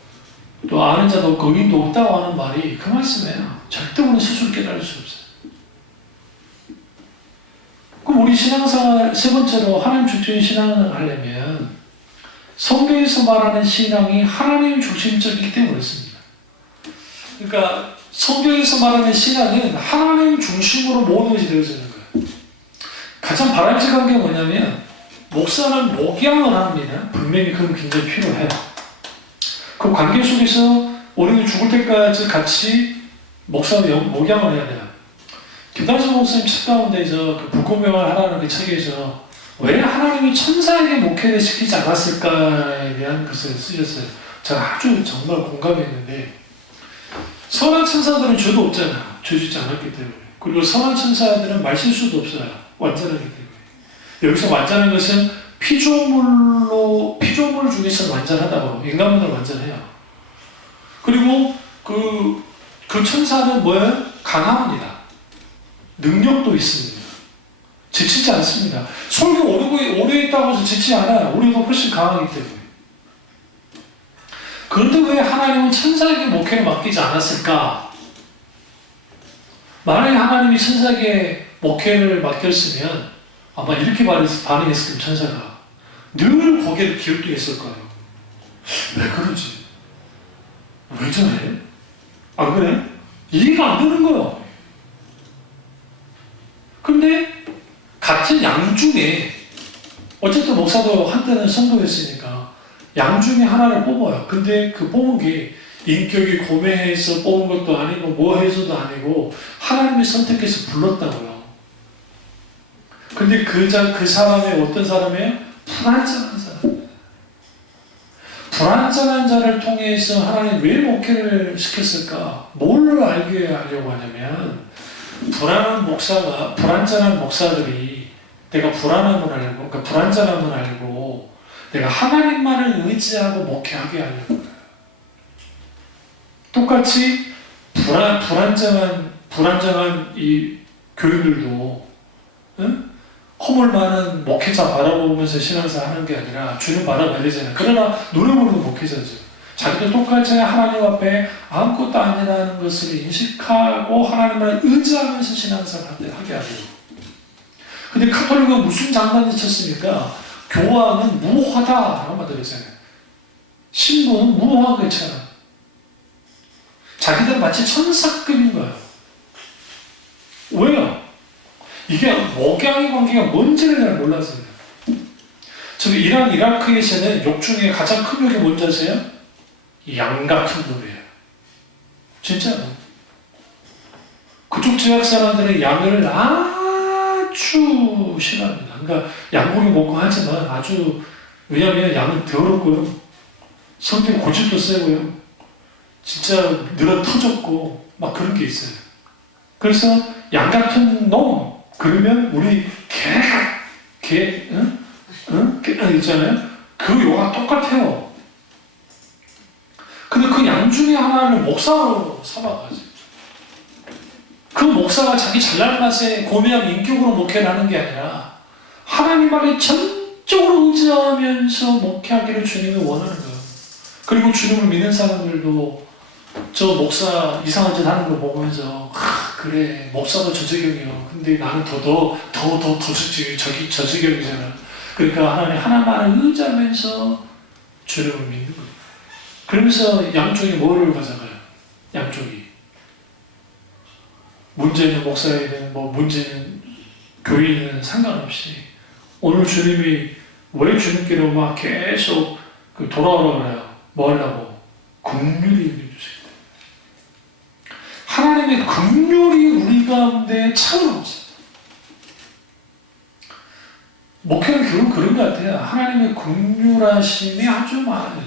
또 아는 자도 없고 의인도 없다고 하는 말이 그 말씀이에요. 절대 우리는 스스로 깨달을 수 없어요. 그럼 우리 신앙생활 세 번째로 하나님 중심적인 신앙을 하려면 성경에서 말하는 신앙이 하나님 중심적이기 때문에 그렇습니다. 그러니까 성경에서 말하는 신앙은 하나님 중심으로 모든 것이 되어지는 거예요. 가장 바람직한 게 뭐냐면 목사는 목양을 합니다. 분명히 그건 굉장히 필요해요. 그 관계 속에서 우리는 죽을 때까지 같이 목사로 목양을 해야 돼요. 김단수 목사님 책 가운데서 그 불공명을 하라는 그 책에서 왜 하나님이 천사에게 목회를 시키지 않았을까에 대한 것을 쓰셨어요. 제가 아주 정말 공감했는데 선한 천사들은 죄도 없잖아요. 죄 짓지 않았기 때문에. 그리고 선한 천사들은 말실수도 없어요. 완전하기 때문에. 여기서 완전한 것은 피조물 중에서 완전하다고. 인간보다 완전해요. 그리고 그 천사는 뭐예요? 강합니다. 능력도 있습니다. 지치지 않습니다. 설교 오래 있다고 해서 지치지 않아요. 우리도 훨씬 강하기 때문에. 그런데 왜 하나님은 천사에게 목회를 맡기지 않았을까? 만약에 하나님이 천사에게 목회를 맡겼으면 아마 이렇게 반응했을 거예요. 천사가 늘 고개를 기울이겠을 거예요. 왜 그러지? 왜 저래? 안 그래? 이해가 안 되는 거예요. 근데 같은 양 중에 어쨌든 목사도 한때는 선도했으니까 양 중에 하나를 뽑아요. 근데 그 뽑은 게 인격이 고매해서 뽑은 것도 아니고 뭐 해서도 아니고 하나님이 선택해서 불렀다고요. 근데 그 사람이 어떤 사람이에요? 불완전한 사람. 불완전한 자를 통해서 하나님 왜 목회를 시켰을까? 뭘 알게 하려고 하냐면 불완전한 목사들이 내가 불안함을 알고, 그러니까 불완전함을 알고 내가 하나님만을 의지하고 목회하게 하려고 해요. 똑같이 불완전한 이 교인들도 허물 많은 목회자 바라보면서 신앙생활 하는 게 아니라 주님 바라봐야 되잖아요. 그러나 노래 부르는 목회자죠. 자기도 똑같이 하나님 앞에 아무것도 아니라는 것을 인식하고 하나님을 의지하면서 신앙생활 하게 하려고. 근데 카톨릭은 무슨 장난을 쳤습니까? 교황은 무화다라고 만들었잖아요. 신부는 무화한 것처럼. 자기들은 마치 천사급인 거예요. 왜요? 이게 목양의 관계가 뭔지를 잘 몰랐어요. 저기 이라크에서는 욕 중에 가장 큰 욕이 뭔지 아세요? 양 같은 놈이에요. 진짜로. 그쪽 지역 사람들은 양을 아주 싫어합니다. 그러니까 양고기 먹고 하지만 아주, 왜냐하면 양은 더럽고요. 성격 고집도 세고요. 진짜 늘어 터졌고 막 그런 게 있어요. 그래서 양 같은 놈 그러면 우리 개 있잖아요. 그 요가 똑같아요. 근데 그 양 중에 하나를 목사로 삼아가지고 그 목사가 자기 잘난 맛에 고미한 인격으로 목회를 하는 게 아니라 하나님 안에 전적으로 의지하면서 목회하기를 주님이 원하는 거예요. 그리고 주님을 믿는 사람들도 저 목사 이상한 짓 하는 거 보면서 그래 목사도 저지경이요. 근데 나는 더 저지경이잖아. 그러니까 하나님만을 의지하면서 주님을 믿는 거예요. 그러면서 양쪽이 뭐를 가져가요? 양쪽이 문제는 목사이든 문제는 교인은 상관없이 오늘 주님이 왜 주님께로 막 계속 돌아오라고 그래요? 뭐 하려고? 긍휼히 여겨주시기 때문에. 하나님의 긍휼이 우리 가운데 차오릅니다. 목회는 결국 그런 것 같아요. 하나님의 긍휼하심이 아주 많아요.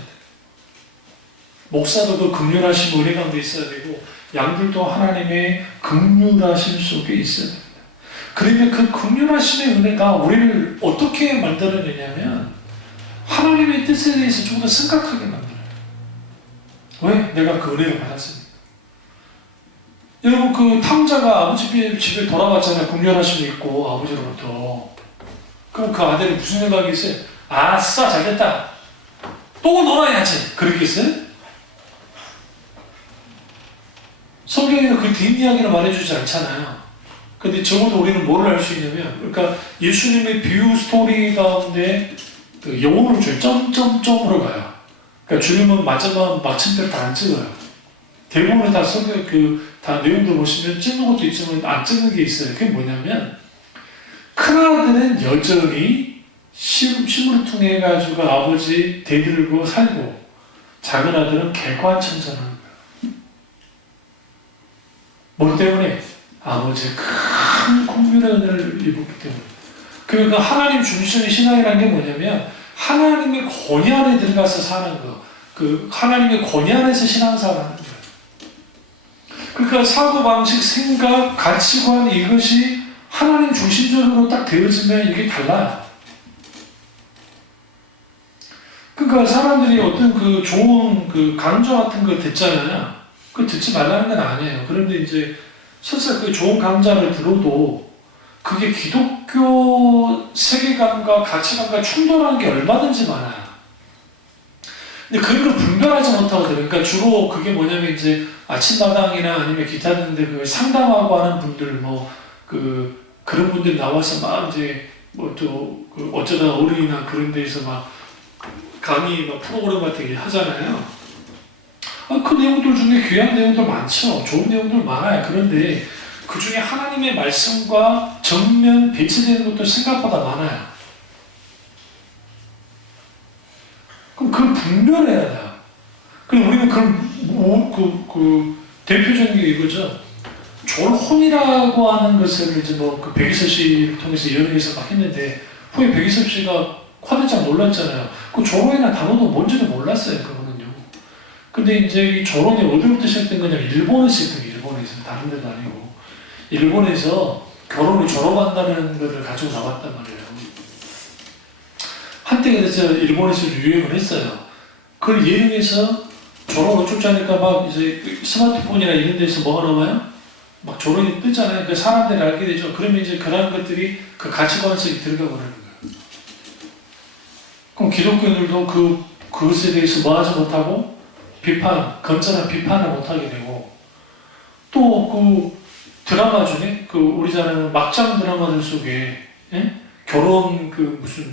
목사도 그 긍휼하심 은혜 가운데 있어야 되고 양들도 하나님의 긍휼하심 속에 있어야 됩니다. 그러면 그 긍휼하심의 은혜가 우리를 어떻게 만들어내냐면 하나님의 뜻에 대해서 좀 더 생각하게 만들어요. 왜? 내가 그 은혜를 받았습니다. 여러분 그 탕자가 아버지 집에 돌아왔잖아요. 긍휼하심이 있고 아버지로부터. 그럼 그 아들이 무슨 생각이 있어요? 아싸 잘됐다. 또 놀아야지. 그러겠어요? 성경에는 그 뒷이야기를 말해주지 않잖아요. 근데 적어도 우리는 뭘 알 수 있냐면, 그러니까 예수님의 비유 스토리 가운데 그 영혼을 줘요. 점점점으로 가요. 그러니까 주님은 마지막 마침표를 다 안 찍어요. 대부분 다 성경 다 내용들 보시면 찍는 것도 있지만 안 찍는 게 있어요. 그게 뭐냐면, 큰아들은 여전히 시물을 통해 가지고 아버지 대들고 살고, 작은 아들은 개관천선하는 거예요. 뭐 때문에? 아버지의 큰 긍휼의 은혜를 입었기 때문에. 그러니까 하나님 중심의 신앙이라는 게 뭐냐면 하나님의 권위 안에 들어가서 사는 거. 그 하나님의 권위 안에서 신앙생활을 하는 거예요. 그러니까 사고방식, 생각, 가치관 이것이 하나님 중심적으로 딱 되어지면 이게 달라요. 그러니까 사람들이 어떤 그 좋은 그 강좌 같은 거 듣잖아요. 그 듣지 말라는 건 아니에요. 그런데 이제 설사 그 좋은 강좌를 들어도 그게 기독교 세계관과 가치관과 충돌하는 게 얼마든지 많아요. 근데 그런 걸 분별하지 못하거든요. 그러니까 주로 그게 뭐냐면 이제 아침마당이나 아니면 기타 듣는데 그 상담하고 하는 분들 그런 분들이 나와서 막 이제 그 어쩌다 어린이나 그런 데에서 막 강의 프로그램 같은 게 하잖아요. 그 내용들 중에 귀한 내용들 많죠. 좋은 내용들 많아요. 그런데 그 중에 하나님의 말씀과 정면 배치되는 것도 생각보다 많아요. 그럼 그걸 분별해야 돼요. 그럼 우리는 대표적인 게 이거죠. 졸혼이라고 하는 것을 이제 그 백이섭 씨를 통해서 연예에서 막 했는데 후에 백이섭 씨가 화들짝 놀랐잖아요. 그 졸혼이라는 단어도 뭔지도 몰랐어요. 그거는요. 근데 이제 이 졸혼이 어디부터 시작된 거냐면 일본에서 시작된 거예요. 일본에서. 다른 데도 아니고. 일본에서 결혼을 졸업한다는 것을 가지고 나왔단 말이에요. 한때 그래서 일본에서 유행을 했어요. 그걸 이용해서 졸업 어쩌지 하니까 막 이제 스마트폰이나 이런 데서 뭐가 나와요? 막 졸업이 뜨잖아요. 그 사람들이 알게 되죠. 그러면 이제 그런 것들이 그 가치관 속에 들어가 버리는 거예요. 그럼 기독교인들도 그것에 대해서 뭐 하지 못하고 건전한 비판을 못하게 되고 또 드라마 중에 우리 잘 아는 막장 드라마들 속에 결혼 무슨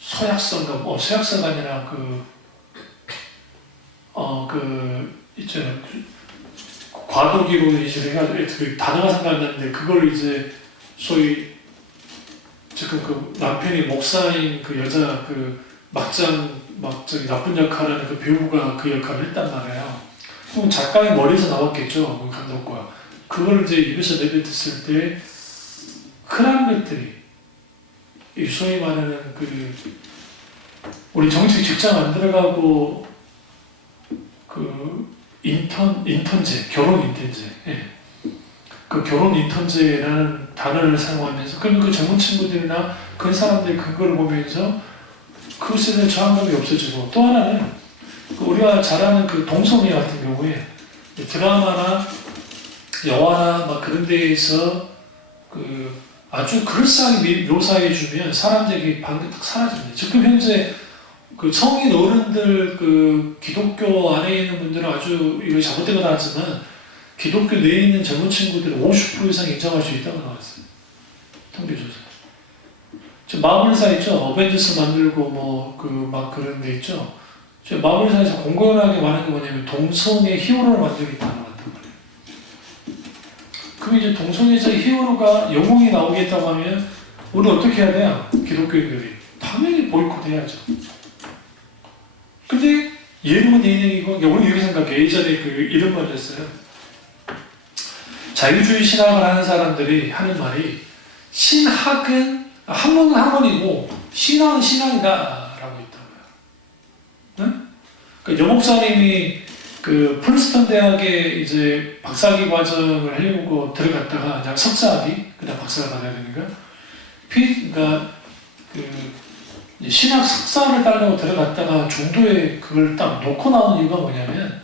서약서인가 서약서가 아니라 있잖아요. 과도기로 이제 해가지고 단어가 생각났는데 그걸 이제 소위 지금 남편이 목사인 여자 막장 나쁜 역할하는 배우가 그 역할을 했단 말이에요. 그럼 작가의 머리에서 나왔겠죠. 감독과. 그걸 이제 입에서 내뱉었을 때 그런 것들이 소위 말하는 우리 정식 직장 안 들어가고 인턴제, 결혼 인턴제, 그 결혼 인턴제라는 단어를 사용하면서 그러면 그 젊은 친구들이나 그런 사람들이 그걸 보면서 그것에 대한 저항감이 없어지고 또 하나는 우리가 잘 아는 동성애 같은 경우에 드라마나 영화나 막 그런 데에서 아주 그럴싸하게 묘사해주면 사람들이 방금 딱 사라집니다. 지금 현재 성인 어른들 기독교 안에 있는 분들은 아주 이거 잘못된 건 하지만 기독교 내에 있는 젊은 친구들은 50% 이상 인정할 수 있다고 나왔어요. 통계조사. 지금 마블사 있죠? 어벤져스 만들고 막 그런 데 있죠? 지금 마블사에서 공공연하게 말하는 게 뭐냐면 동성애 히어로를 만들겠다는 것 같단 말이에요. 그럼 이제 동성애자 히어로가 영웅이 나오겠다고 하면 우리는 어떻게 해야 돼요? 기독교인들이. 당연히 보이콧 해야죠. 근데 예능은 예능이고, 우리 이렇게 생각해. 예전에 이런 말을 했어요. 자유주의 신학을 하는 사람들이 하는 말이 신학은 학문은 학문이고 신앙은 신앙이다 라고 있다고요. 응? 여 목사님이 프린스턴 대학에 이제 박사학위 과정을 하려고 들어갔다가 그냥 석사학위, 그다음 박사를 받아야 되니까 그러니까 신학 석사를 따려고 들어갔다가 중도에 그걸 딱 놓고 나온 이유가 뭐냐면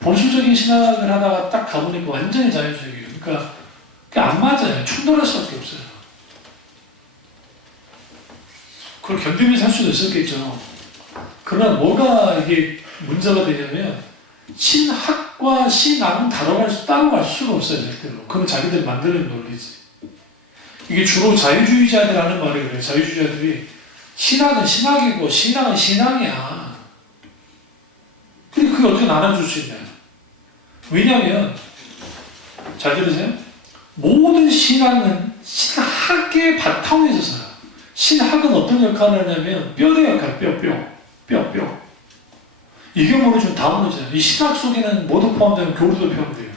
보수적인 신학을 하다가 딱 가보니까 완전히 자유주의예요. 그러니까 그게 안 맞아요. 충돌할 수밖에 없어요. 그걸 견디면서 할 수도 있었겠죠. 그러나 뭐가 이게 문제가 되냐면 신학과 신앙은 따로 갈 수가 없어요. 절대로. 그건 자기들 만드는 논리지. 이게 주로 자유주의자들 하는 말이 그래요. 자유주의자들이 신학은 신학이고 신앙은 신앙이야. 근데 그게 어떻게 나눠줄 수 있나요? 왜냐하면 잘 들으세요. 모든 신앙은 신학의 바탕에 있어서요. 신학은 어떤 역할을 하냐면 뼈대 역할, 뼈. 이게 무너지면 다 무너져요. 이 신학 속에는 모두 포함되면 교리도 포함돼요.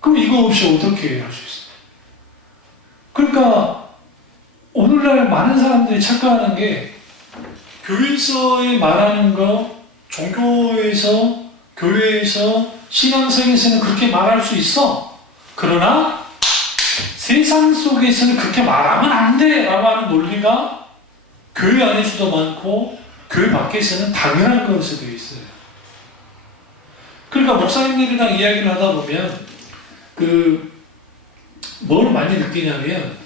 그럼 이거 없이 어떻게 할 수 있어요? 그러니까 오늘날 많은 사람들이 착각하는 게 교회에서의 말하는 거, 종교에서, 교회에서, 신앙생에서는 그렇게 말할 수 있어. 그러나 세상 속에서는 그렇게 말하면 안 돼! 라고 하는 논리가 교회 안에서도 많고 교회 밖에서는 당연한 것으로 되어 있어요. 그러니까 목사님들이랑 이야기를 하다 보면 뭘 많이 느끼냐면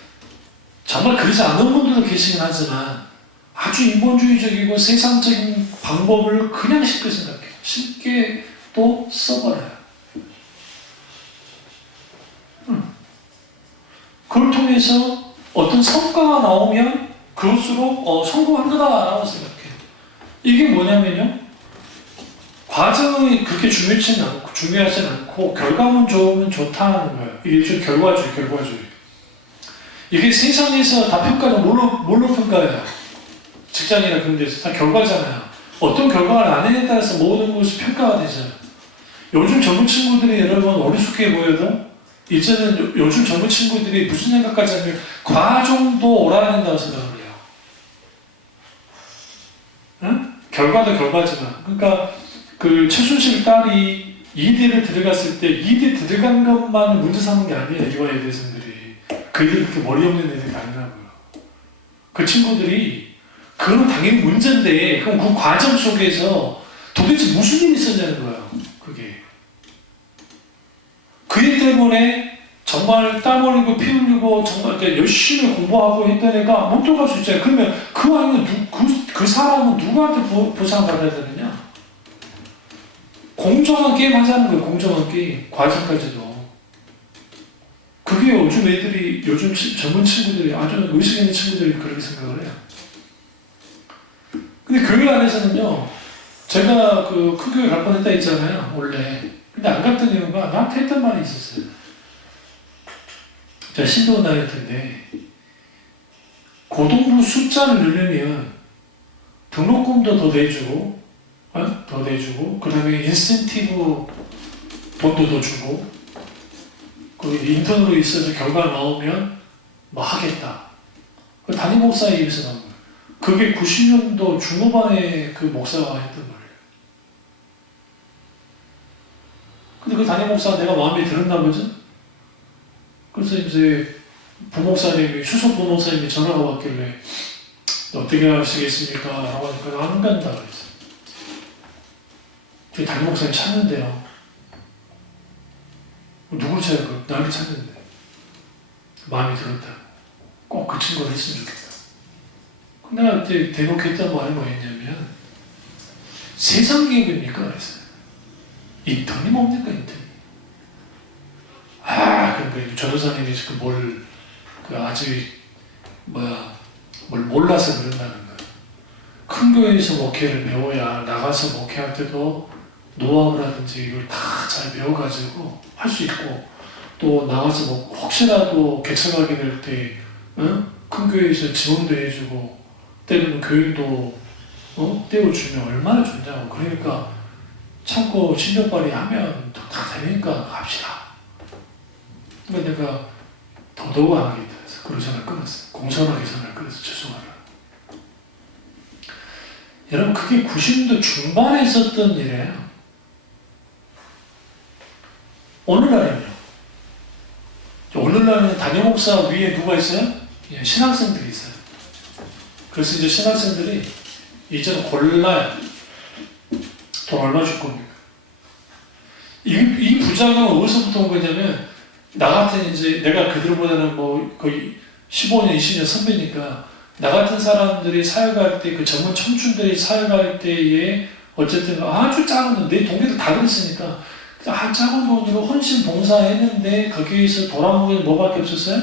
정말 그러지 않은 분들도 계시긴 하지만 아주 인본주의적이고 세상적인 방법을 그냥 쉽게 생각해요. 쉽게 또 써버려요. 그걸 통해서 어떤 성과가 나오면 그럴수록 성공한 거다라고 생각해요. 이게 뭐냐면요. 과정이 그렇게 중요하지 않고 결과만 좋으면 좋다는 거예요. 이게 좀 결과주의. 이게 세상에서 다 평가를 뭘로 평가해요? 직장이나 그런 데서 다 결과잖아요. 어떤 결과가 나느냐에 따라서 모든 것이 평가가 되죠. 요즘 젊은 친구들이 여러분 어리숙해 보여도 이제는 요즘 젊은 친구들이 무슨 생각까지 하면 과정도 오라는다고 생각을 해요. 응? 결과도 결과지만. 그러니까 최순실 딸이 이대를 들어갔을 때 이대 들어간 것만 문제 삼는 게 아니에요. 이화여 대생들이. 그들이 그렇게 머리 없는 애들이 아니라고요. 그 친구들이 그건 당연히 문제인데 그럼 그 과정 속에서 도대체 무슨 일이 있었냐는 거예요. 그게. 그 일 때문에 정말 땀 흘리고 피 흘리고 정말 열심히 공부하고 했던 애가 못 들어갈 수 있잖아요. 그러면 그 아이는 그 사람은 누구한테 보상받아야 되느냐? 공정한 게임 하자는 거예요. 공정한 게임. 과정까지도. 그게 요즘 젊은 친구들이 아주 의식 있는 친구들이 그렇게 생각을 해요. 근데 교회 안에서는요. 제가 큰 교회 갈 뻔했다 했잖아요. 원래. 근데 안 갔던 이유가 나한테 했던 말이 있었어요. 제가 신도원 다닐 텐데 고등부 숫자를 늘리면 등록금도 더 내주고 그 다음에 인센티브 돈도 더 주고 인턴으로 있어서 결과 나오면 뭐 하겠다. 그 담임 목사의 입에서 나온 거예요. 그게 90년도 중후반에 그 목사가 했던 말이에요. 근데 그 담임 목사가 내가 마음에 들었나 보죠? 그래서 이제 추석 부목사님이 전화가 왔길래 어떻게 하시겠습니까? 라고 하니까 안 간다 그랬어요. 저희 담임 목사님 찾는데요. 누굴 찾아요? 나를 찾는데 마음이 들었다. 꼭 그 친구를 했으면 좋겠다. 내가 그때 대놓고 했던 말이 뭐였냐면 세상 기업입니까? 그랬어요. 인턴이 뭡니까 인턴이? 그러니까 전도사님이 아직 뭘 몰라서 그런다는 거예요. 큰 교회에서 목회를 배워야 나가서 목회할 때도 노하우라든지 이걸 다 잘 배워가지고 할 수 있고, 또 나가서 혹시라도 개척하게 될 때 큰 교회에서 지원도 해주고 때로는 교육도 떼어주면 얼마나 좋냐고. 그러니까 참고 신경발휘 하면 다 되니까 합시다. 그러니까 내가 더더욱 안 하겠다 해서 그런 전화를 끊었어요. 공손하게 전화를 끊어서 죄송하다. 여러분, 그게 90년대 중반에 있었던 일이에요. 오늘날은요. 오늘날은 담임 목사 위에 누가 있어요? 예, 신학생들이 있어요. 그래서 이제 신학생들이 이제는 골라요. 돈 얼마 줄 겁니까? 이 부작용은 어디서부터 온 거냐면, 나 같은 이제 내가 그들보다는 거의 15년, 20년 선배니까, 나 같은 사람들이 사역할 때, 그 젊은 청춘들이 사역할 때에 어쨌든 아주 작은 돈, 내 동기도 다 그랬으니까 작은 돈으로 헌신 봉사했는데 거기에서 돌아온 게 뭐밖에 없었어요?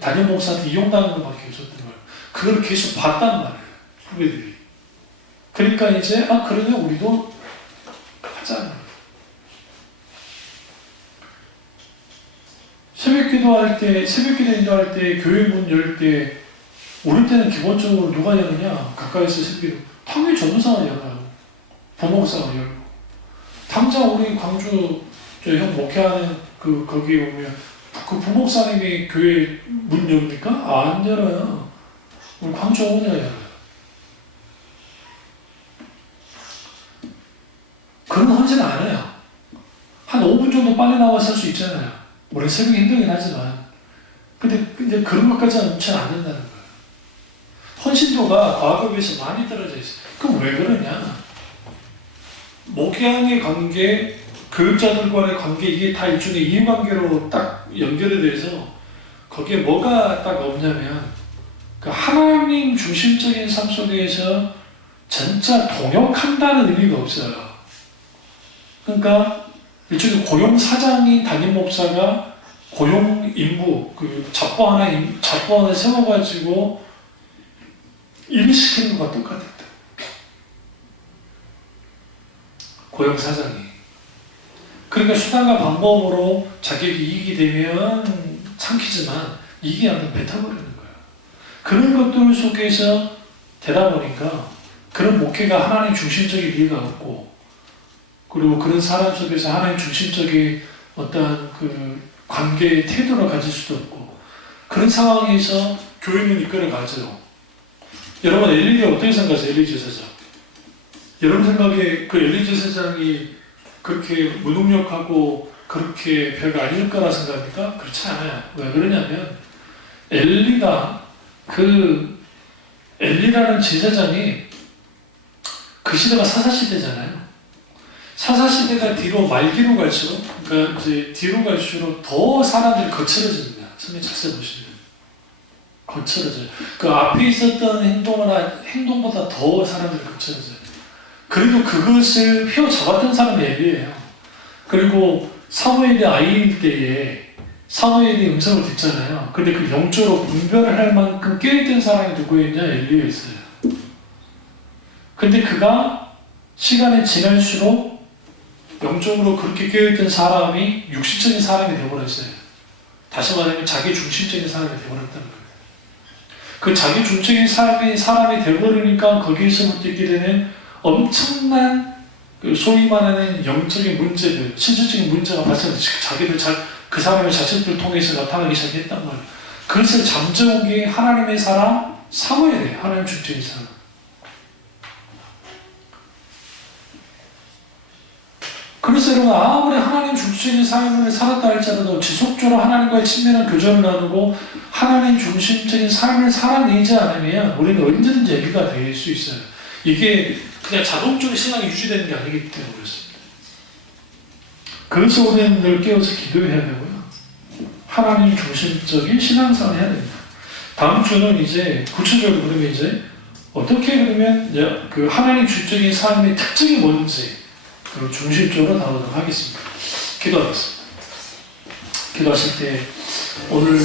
담임 목사한테 이용당하는 것밖에 없었던 거예요. 그걸 계속 봤단 말이에요, 후배들이. 그러니까 이제 그러면 우리도 하자. 새벽기도 인도할 때, 교회 문 열 때, 우리 때는 기본적으로 누가 여느냐? 가까이서 새벽기도. 당연히 전도사가 열어요. 부목사가 열고. 당장 우리 광주 형 목회하는 거기에 오면 그 부목사님이 교회 문 엽니까? 안 열어요. 우리 광주 어머니가 열어요. 그런 헌신 안 해요. 한 5분 정도 빨리 나와서 할 수 있잖아요. 물론 새벽에 힘들긴 하지만. 근데 그런 것까지는 엄청 안 된다는 거예요. 헌신도가 과거에 비해서 많이 떨어져 있어요. 그럼 왜 그러냐? 목회왕의 관계, 교육자들과의 관계, 이게 다 일종의 이해관계로 딱 연결이 돼서 거기에 뭐가 딱 없냐면 그 하나님 중심적인 삶 속에서 진짜 동역한다는 의미가 없어요. 그러니까 일종의 고용사장인 담임 목사가 고용 임무, 그 잡보 하나 세워가지고 일을 시키는 것과 똑같아요. 고용사장이. 그러니까 수단과 방법으로 자기에게 이익이 되면 삼키지만 이익이 안 되면 뱉어버리는 거예요. 그런 것들 속에서 되다 보니까 그런 목회가 하나님 중심적인 이해가 없고, 그리고 그런 사람 속에서 하나님 중심적인 어떤 그 관계의 태도를 가질 수도 없고, 그런 상황에서 교회는 이끌어가죠. 여러분, 엘리가 어떻게 생각하세요? 엘리 제사장. 여러분 생각에 그 엘리 제사장이 그렇게 무능력하고 그렇게 별거 아닐 거라 생각합니까? 그렇지 않아요. 왜 그러냐면 엘리라는 제사장이 그 시대가 사사시대잖아요. 사사시대가 뒤로 말기로 갈수록, 그러니까 이제 뒤로 갈수록 더 사람들이 거칠어집니다. 선생님 자세히 보시면 거칠어져요. 그 앞에 있었던 행동보다 더 사람들이 거칠어져요. 그래도 그것을 휘어잡았던 사람이 엘리예요. 그리고 사무엘이 아이일 때에 사무엘이 음성을 듣잖아요. 근데 그 영적으로 분별을 할 만큼 깨어있던 사람이 누구였냐? 엘리였어요. 근데 그가 시간이 지날수록 영적으로 그렇게 깨어있던 사람이 육신적인 사람이 되어버렸어요. 다시 말하면 자기 중심적인 사람이 되어버렸다는 거예요. 그 자기 중심적인 사람이 되어버리니까 거기에서부터 있게 되는 엄청난 소위 말하는 영적인 문제들, 실질적인 문제가 발생해서 그 사람의 자식들을 통해서 나타나기 시작했단 말이에요. 그것을 잠재운 게 하나님의 사람 사무엘이에요. 하나님 중심적인 사람. 그래서 여러분, 아무리 하나님 중심적인 삶을 살았다 할지라도 지속적으로 하나님과의 친밀한 교제를 나누고 하나님 중심적인 삶을 살아내지 않으면 우리는 언제든지 애기가 될 수 있어요. 이게 그냥 자동적으로 신앙이 유지되는 게 아니기 때문에 그렇습니다. 그래서 우리는 늘 깨어서 기도해야 되고요. 하나님 중심적인 신앙생활을 해야 됩니다. 다음 주는 이제 구체적으로 그러면 이제 어떻게 그러면 그 하나님 주적인 삶의 특징이 뭔지 그 중심적으로 다루도록 하겠습니다. 기도하겠습니다. 기도하실 때 오늘